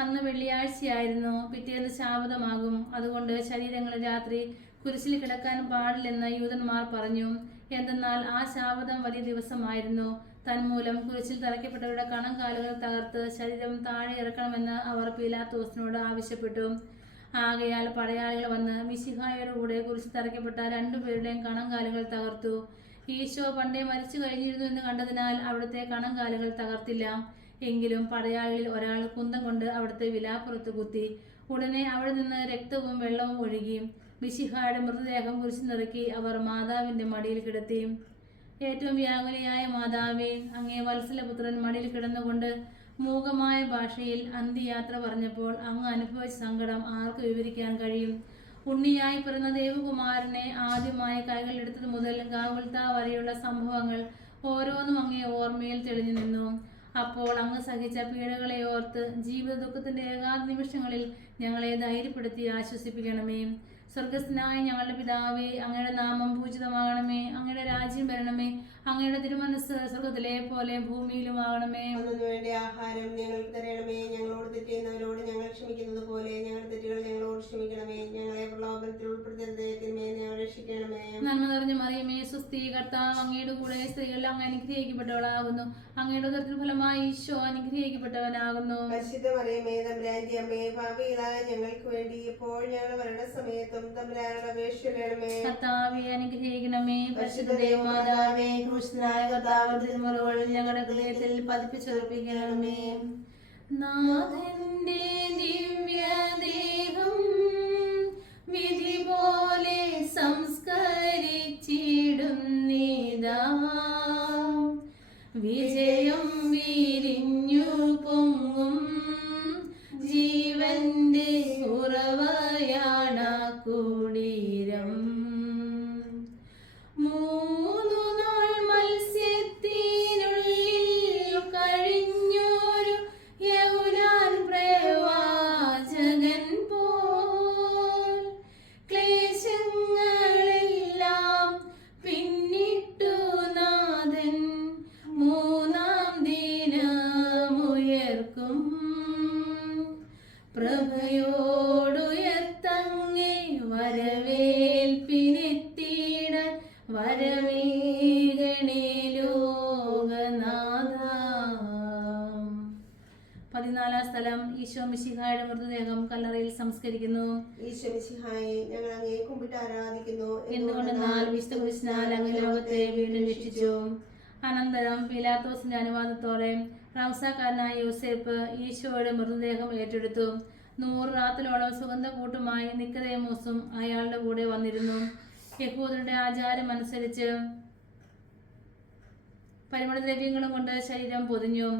അന്ന് വെള്ളിയാഴ്ചയായിരുന്നു. പിറ്റേന്ന് ശാബതമാകും. അതുകൊണ്ട് ശരീരങ്ങൾ രാത്രി കുരിശിൽ കിടക്കാൻ പാടില്ലെന്ന് യൂതന്മാർ പറഞ്ഞു. എന്തെന്നാൽ ആ ശാബതം വലിയ ദിവസമായിരുന്നു. തന്മൂലം കുരിശിൽ തറയ്ക്കപ്പെട്ടവരുടെ കണങ്കാലുകൾ തകർത്ത് ശരീരം താഴെ ഇറക്കണമെന്ന് അവർ പീലാത്തോസിനോട് ആവശ്യപ്പെട്ടു. ആകയാൽ പടയാളികൾ വന്ന് മിശിഹായുടെ കൂടെ കുരിശിൽ തറയ്ക്കപ്പെട്ട 2 പേരുടെയും കണങ്കാലുകൾ തകർത്തു. ഈശോ പണ്ടേ മരിച്ചു കഴിഞ്ഞിരുന്നു എന്ന് കണ്ടതിനാൽ അവിടുത്തെ കണങ്കാലുകൾ തകർത്തില്ല. എങ്കിലും പടയാളികളിൽ ഒരാൾ കുന്തം കൊണ്ട് അവിടുത്തെ വിലാപ്പുറത്ത് കുത്തി. ഉടനെ അവിടെ നിന്ന് രക്തവും വെള്ളവും ഒഴുകി. മിശിഹായുടെ മൃതദേഹം കുരിശിൽ നിറക്കി അവർ മാതാവിന്റെ മടിയിൽ കിടത്തി. ഏറ്റവും വ്യാകുലയായ മാതാവേ, അങ്ങേ വത്സലപുത്രൻ മടിയിൽ കിടന്നുകൊണ്ട് മൂകമായ ഭാഷയിൽ അന്ത്യയാത്ര പറഞ്ഞപ്പോൾ അങ്ങ് അനുഭവിച്ച സങ്കടം ആർക്ക് വിവരിക്കാൻ കഴിയും? ഉണ്ണിയായി പിറന്ന ദേവകുമാരനെ ആദ്യമായി കൈകളിലെടുത്തത് മുതൽ ഗാഗുൽത്താ വരെയുള്ള സംഭവങ്ങൾ ഓരോന്നും അങ്ങേ ഓർമ്മയിൽ തെളിഞ്ഞു നിന്നു. അപ്പോൾ അങ്ങ് സഹിച്ച പീഡകളെ ഓർത്ത് ജീവിത ദുഃഖത്തിന്റെ ഏകാന്ത നിമിഷങ്ങളിൽ ഞങ്ങളെ ധൈര്യപ്പെടുത്തി ആശ്വസിപ്പിക്കണമേ. സ്വർഗസ്ഥനായ ഞങ്ങളുടെ പിതാവേ, അങ്ങയുടെ നാമം പൂജിതമാകണമേ. അങ്ങയുടെ രാജ്യം വരണമേ. അങ്ങയുടെ തിരുമനസ് സ്വർഗത്തിലെ പോലെ ഭൂമിയിലുമാകണമേ. വേണ്ട ആഹാരം ഞങ്ങൾക്ക് തരണമേ. ഞങ്ങളോട് തെറ്റിയുന്നവരോട് ഞങ്ങൾ ക്ഷമിക്കുന്നത് പോലെ ഞങ്ങളുടെ തെറ്റുകൾ ഞങ്ങളോട് ക്ഷമിക്കണമേ. ഞങ്ങളെ പ്രലോഭനത്തിൽ ഉൾപ്പെടുത്തരുതേ, തിന്മയിൽ ഞങ്ങളെ രക്ഷിക്കണമേ. നന്മ നിറഞ്ഞ മറിയമേ സുസ്ഥി, കർത്താവ് അങ്ങയുടെ കൂടെ സ്ത്രീകൾ അങ്ങ് അനുഗ്രഹിക്കപ്പെട്ടവളാകുന്നു. അങ്ങയുടെ ഉദരത്തിൻ ഫലമായി ഈശോ അനുഗ്രഹിക്കപ്പെട്ടവനാകുന്നു. പരിശുദ്ധ മറിയമേ തമ്പുരാന്റെ അമ്മേ, പാപികളായ ഞങ്ങൾക്ക് വേണ്ടി ഇപ്പോൾ ഞങ്ങളുടെ മരണസമയത്തും തമ്പുരാനോട് അപേക്ഷിക്കണമേ. കർത്താവെ അനുഗ്രഹിക്കണമേ. പരിശുദ്ധ ദേവമാതാവേ, ക്രൂശനായ കർത്താവിന്റെ തിരുമുറകൾ ഞങ്ങളുടെ ഹൃദയത്തിൽ പതിപ്പിച്ചുറപ്പിക്കണമേ. നാഥന്റെ ദിവ്യദേഹം വിധി പോലെ സംസ്കരിച്ചിടുന്നിതാ, വിജയം വിരിഞ്ഞു പൊങ്ങും ജീവന്റെ ഉറവയാണ കുടീരം. 3 നാൾ മത്സ്യത്തിനുള്ളിൽ കഴിഞ്ഞൊരു യൗനാൻ പ്രവാചകൻ പോൽ ക്ലേശങ്ങളെല്ലാം പിന്നിട്ടു നാഥൻ 3-ാം ദിനമുയർക്കും. പ്രഭയോടുയർത്തങ്ങേ വരവേൽപ്പിനെത്തിയിടാൻ വരവേഗണേ ലോകനാഥ. 14-ാം സ്ഥലം ഈശോ മിശിഹായുടെ മൃതദേഹം കല്ലറയിൽ സംസ്കരിക്കുന്നു. ഈശോ മിശിഹായെ ഞങ്ങൾ അങ്ങയെ കുമ്പിട്ട് ആരാധിക്കുന്നു. എന്തുകൊണ്ടെന്നാൽ വിശുദ്ധ കുരിശിനാൽ അങ്ങ് ലോകത്തെ വീണ്ടും രക്ഷിച്ചു. അനന്തരം പീലാത്തോസിന്റെ അനുവാദത്തോടെ റംസാക്കാരനായ യോസേപ്പ് ഈശോയുടെ മൃതദേഹം ഏറ്റെടുത്തു. 100 റാത്തിലോളം സുഗന്ധക്കൂട്ടുമായി നിക്കദേമോസും അയാളുടെ കൂടെ വന്നിരുന്നു. യഹൂദരുടെ ആചാരം അനുസരിച്ച് പരിമളദ്രവ്യങ്ങളും കൊണ്ട് ശരീരം പൊതിഞ്ഞു.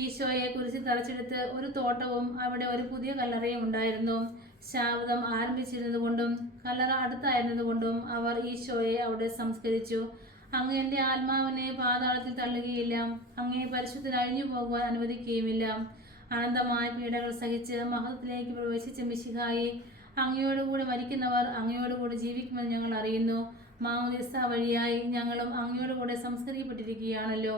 ഈശോയെ കുരിശിൽ തറച്ചെടുത്ത് ഒരു തോട്ടവും അവിടെ ഒരു പുതിയ കല്ലറയും ഉണ്ടായിരുന്നു. ശാബ്ദം ആരംഭിച്ചിരുന്നതുകൊണ്ടും കല്ലറ അടുത്തായിരുന്നതുകൊണ്ടും അവർ ഈശോയെ അവിടെ സംസ്കരിച്ചു. അങ്ങ് എൻ്റെ ആത്മാവിനെ പാതാളത്തിൽ തള്ളുകയില്ല, അങ്ങേ പരിശുദ്ധൻ അഴിഞ്ഞു പോകുവാൻ അനുവദിക്കുകയുമില്ല. അനന്തമായ പീഡകൾ സഹിച്ച് മഹത്വത്തിലേക്ക് പ്രവേശിച്ച മിശിഹായെ, അങ്ങയോടുകൂടി മരിക്കുന്നവർ അങ്ങയോടുകൂടി ജീവിക്കുമെന്ന് ഞങ്ങൾ അറിയുന്നു. മാമോദീസ വഴിയായി ഞങ്ങളും അങ്ങയോടുകൂടെ സംസ്കരിക്കപ്പെട്ടിരിക്കുകയാണല്ലോ.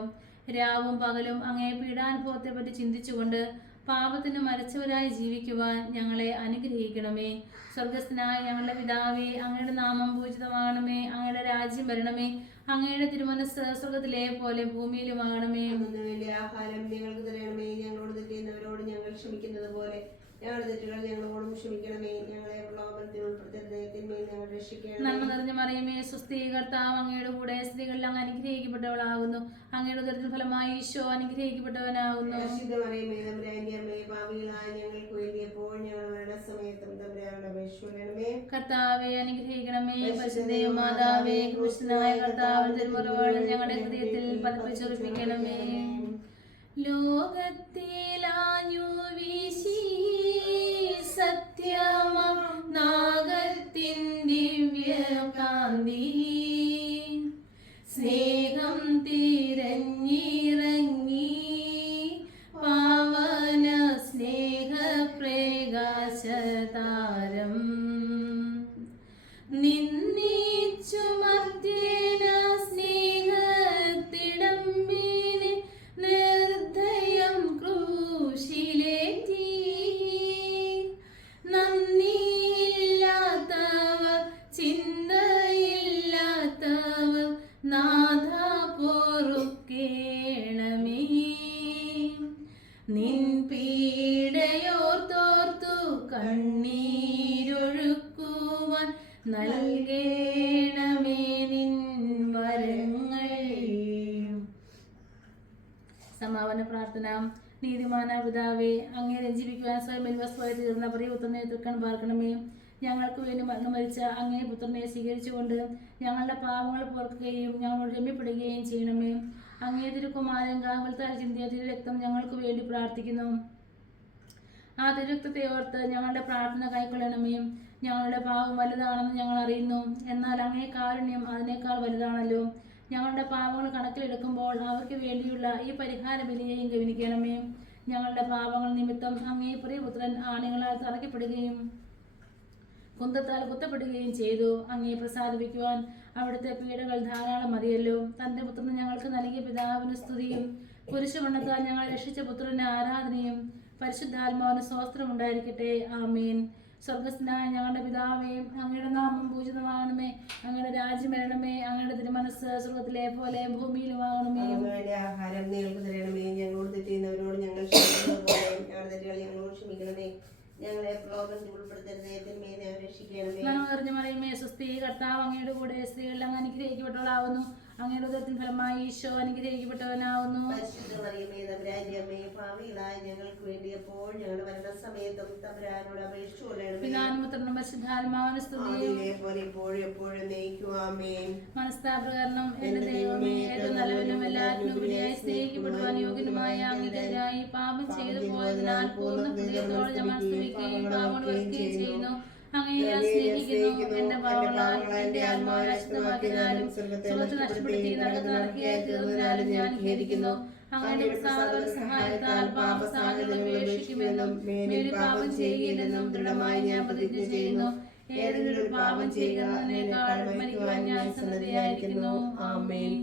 രാവും പകലും അങ്ങേ പീഡാനുഭവത്തെപ്പറ്റി ചിന്തിച്ചുകൊണ്ട് പാപത്തിന് മരിച്ചവരായി ജീവിക്കുവാൻ ഞങ്ങളെ അനുഗ്രഹിക്കണമേ. സ്വർഗസ്ഥനായ ഞങ്ങളുടെ പിതാവേ, അങ്ങയുടെ നാമം പൂജിതമാകണമേ. അങ്ങയുടെ രാജ്യം വരണമേ. അങ്ങയുടെ തിരുമനസ് സ്വർഗത്തിലെ പോലെ ഭൂമിയിലുമാകണമേ. വേണ്ടി ആഹാരം ഞങ്ങൾക്ക് തരണമേ. ഞങ്ങളോട് തെറ്റുന്നവരോട് ഞങ്ങൾ ക്ഷമിക്കുന്നത് പോലെ ഞങ്ങളുടെ തെറ്റുകൾ ഞങ്ങളോടും ക്ഷമിക്കണമേ. ഞങ്ങളെ പ്രലോഭനത്തിൽ ഉൾപ്പെടുത്തരുതേ, തിന്മയിൽ ഞങ്ങൾ രക്ഷിക്കണമേ. നന്മ നിറഞ്ഞ മറിയമേ സുസ്ഥി, കർത്താവ് അങ്ങയുടെ കൂടെ സ്ത്രീകളിൽ അങ്ങ് അനുഗ്രഹിക്കപ്പെട്ടവളാകുന്നു. അങ്ങയുടെ ഉദരത്തിൻ ഫലമായി ഈശോ അനുഗ്രഹിക്കപ്പെട്ടവനാകുന്നു. പരിശുദ്ധ മറിയമേ തമ്പുരാന്റെ അമ്മേ, പാപികളായ ഞങ്ങൾക്ക് വേണ്ടി എപ്പോൾ ഞങ്ങളുടെ മരണസമയത്തും തമ്പുരാനോട് അപേക്ഷിക്കണമേ. കർത്താവെ അനുഗ്രഹിക്കണമേ. പരിശുദ്ധ മാതാവേ, ക്രൂശനായ കർത്താവിന്റെ തിരുമുറകൾ ഞങ്ങളുടെ ഹൃദയത്തിൽ പതിപ്പിച്ചുറപ്പിക്കണമേ. ലോകത്തിലാഞ്ഞു വീശി സത്യമാം നാഗത്തിൻ ദിവ്യകാന്തി, സ്നേഹം തിരഞ്ഞിറങ്ങി പാവന സ്നേഹപ്രകാശതാരം, നിന്നിച്ചു മധ്യേന സ്നേഹത്തിടമ്പിനെ നിർദ്ദയം ക്രൂശിലേറ്റി. നന്ദിയില്ലാത്തവർ ചിന്തയില്ലാത്തവർ നാഥ പൊറുക്കേണമേ. നിൻ പീഡയോർത്തോർത്തു കണ്ണീരൊഴുക്കുവാൻ നൽകേണമേ നിൻ വരങ്ങൾ. സമാപന പ്രാർത്ഥന. നീതിമാന പിതാവേ, അങ്ങേ രഞ്ജിപ്പിക്കുവാൻ സ്വയം ബലിവസ്തുവായി തീർന്ന പ്രിയപുത്രനെ തൃക്കൺ പാർക്കണമേ. ഞങ്ങൾക്ക് വേണ്ടി മരിച്ച അങ്ങേ പുത്രനെ സ്വീകരിച്ചുകൊണ്ട് ഞങ്ങളുടെ പാവങ്ങൾ പോർക്കുകയും ഞങ്ങളോട് രമ്യപ്പെടുകയും ചെയ്യണമേ. അങ്ങേ തിരുക്കുമാരൻ കാവൽത്താൽ ചിന്തിയ തിരുരക്തം ഞങ്ങൾക്ക് വേണ്ടി പ്രാർത്ഥിക്കുന്നു. ആ തിരുരക്തത്തെ ഓർത്ത് ഞങ്ങളുടെ പ്രാർത്ഥന കൈക്കൊള്ളണമേ. ഞങ്ങളുടെ പാപം വലുതാണെന്ന് ഞങ്ങൾ അറിയുന്നു, എന്നാൽ അങ്ങേ കാരുണ്യം അതിനേക്കാൾ വലുതാണല്ലോ. ഞങ്ങളുടെ പാപങ്ങൾ കണക്കിലെടുക്കുമ്പോൾ അവർക്ക് വേണ്ടിയുള്ള ഈ പരിഹാര ബലിയെയും ഗവനിക്കണമേ. ഞങ്ങളുടെ പാപങ്ങൾ നിമിത്തം അങ്ങേ പ്രിയപുത്രൻ ആണികളാൽ തറയ്ക്കപ്പെടുകയും കുന്തത്താൽ കുത്തപ്പെടുകയും ചെയ്തു. അങ്ങേ പ്രസാദിപ്പിക്കുവാൻ അവിടുത്തെ പീഡകൾ ധാരാളം മതിയല്ലോ. തൻ്റെ പുത്രന് ഞങ്ങൾക്ക് നൽകിയ പിതാവിന് സ്തുതിയും കുരിശുമരണത്താൽ ഞങ്ങളെ രക്ഷിച്ച പുത്രന് ആരാധനയും പരിശുദ്ധാത്മാവിന് സ്തോത്രം ഉണ്ടായിരിക്കട്ടെ. ആമീൻ. സ്വർഗസ്ഥനായ ഞങ്ങളുടെ പിതാവേ, അങ്ങയുടെ നാമം പൂജിതമാകണമേ. അങ്ങയുടെ രാജ്യം രാജ്യം വരണമേ. അങ്ങയുടെ തിരുമനസ്സ് സ്വർഗ്ഗത്തിലെ പോലെ ഭൂമിയിലും ആകണമേ. വേണ്ട ആഹാരം ഞങ്ങൾക്ക് തരണമേ. ഞങ്ങളോട് തെറ്റ് ചെയ്യുന്നവരോട് ഞങ്ങൾ ക്ഷമിക്കുന്നത് പോലെ ഞങ്ങളുടെ തെറ്റുകൾ ഞങ്ങളോട് ക്ഷമിക്കണമേ. ഞങ്ങളെ പ്രലോഭനത്തിൽ ഉൾപ്പെടുത്തരുതേ, തിന്മയിൽ നിന്ന് ഞങ്ങളെ രക്ഷിക്കണമേ. നന്മ നിറഞ്ഞ മറിയമേ, സ്വസ്തി, കർത്താവ് അങ്ങയുടെ കൂടെ, സ്ത്രീകളിൽ അങ്ങ് അനുഗ്രഹിക്കപ്പെട്ടവളാവുന്നു. അങ്ങയുടെ ഉദരത്തിൻ ഫലമായി ഈശോ അനുഗ്രഹിക്കപ്പെട്ടവനാവുന്നു. പരിശുദ്ധ മറിയമേ, തമ്പുരാന്റെ അമ്മേ, പാപികളായ ഞങ്ങൾക്ക് വേണ്ടി എപ്പോഴും ഞങ്ങളുടെ മരണസമയത്തും തമ്പുരാനോട് അപേക്ഷിച്ചുകൊള്ളണമേ. പിതാവിനും പുത്രനും പരിശുദ്ധാത്മാവിനും സ്തുതിയും. പോലെ ഇപ്പോഴും എപ്പോഴും നയിക്കും. ആമേൻ. മനസ്താപ്രകരണം എന്റെ ദൈവമേ, ഏറ്റവും നല്ലവനും എല്ലാറ്റിനും ഉപരിയായി സ്നേഹിക്കപ്പെടുവാൻ യോഗ്യനുമായ അങ്ങേക്കെതിരായി പാപം ചെയ്തു പോയതിനാൽ പൂർണ്ണ ഹൃദയത്തോടെ ഞാൻ മനസ്തുതിക്കുകയും പാപം വെറുക്കുകയും ചെയ്യുന്നു. അങ്ങയെ ഞാൻ സ്നേഹിക്കുന്നു. എന്റെ പാവങ്ങളാൽ എന്റെ ആത്മാവിനെ അശുദ്ധമാക്കിയതിനാലും സുഖത്തെ നഷ്ടപ്പെടുത്തി നരകത്തിൽ നടക്കുകയായി തീർന്നതിനാലും ഞാൻ ഖേദിക്കുന്നു. അങ്ങയുടെ സഹായത്താൽ പാപസാഗരത്തിൽ ഉപേക്ഷിക്കുമെന്നും മേലിൽ പാപം ചെയ്യുകയില്ലെന്നും ദൃഢമായി ഞാൻ പ്രതിജ്ഞ ചെയ്യുന്നു. ഏതെങ്കിലും ഒരു പാപം ചെയ്യുന്നതിനേക്കാൾ മരിക്കുവാൻ ഞാൻ സന്നദ്ധയായിരിക്കുന്നു. ആമേൻ.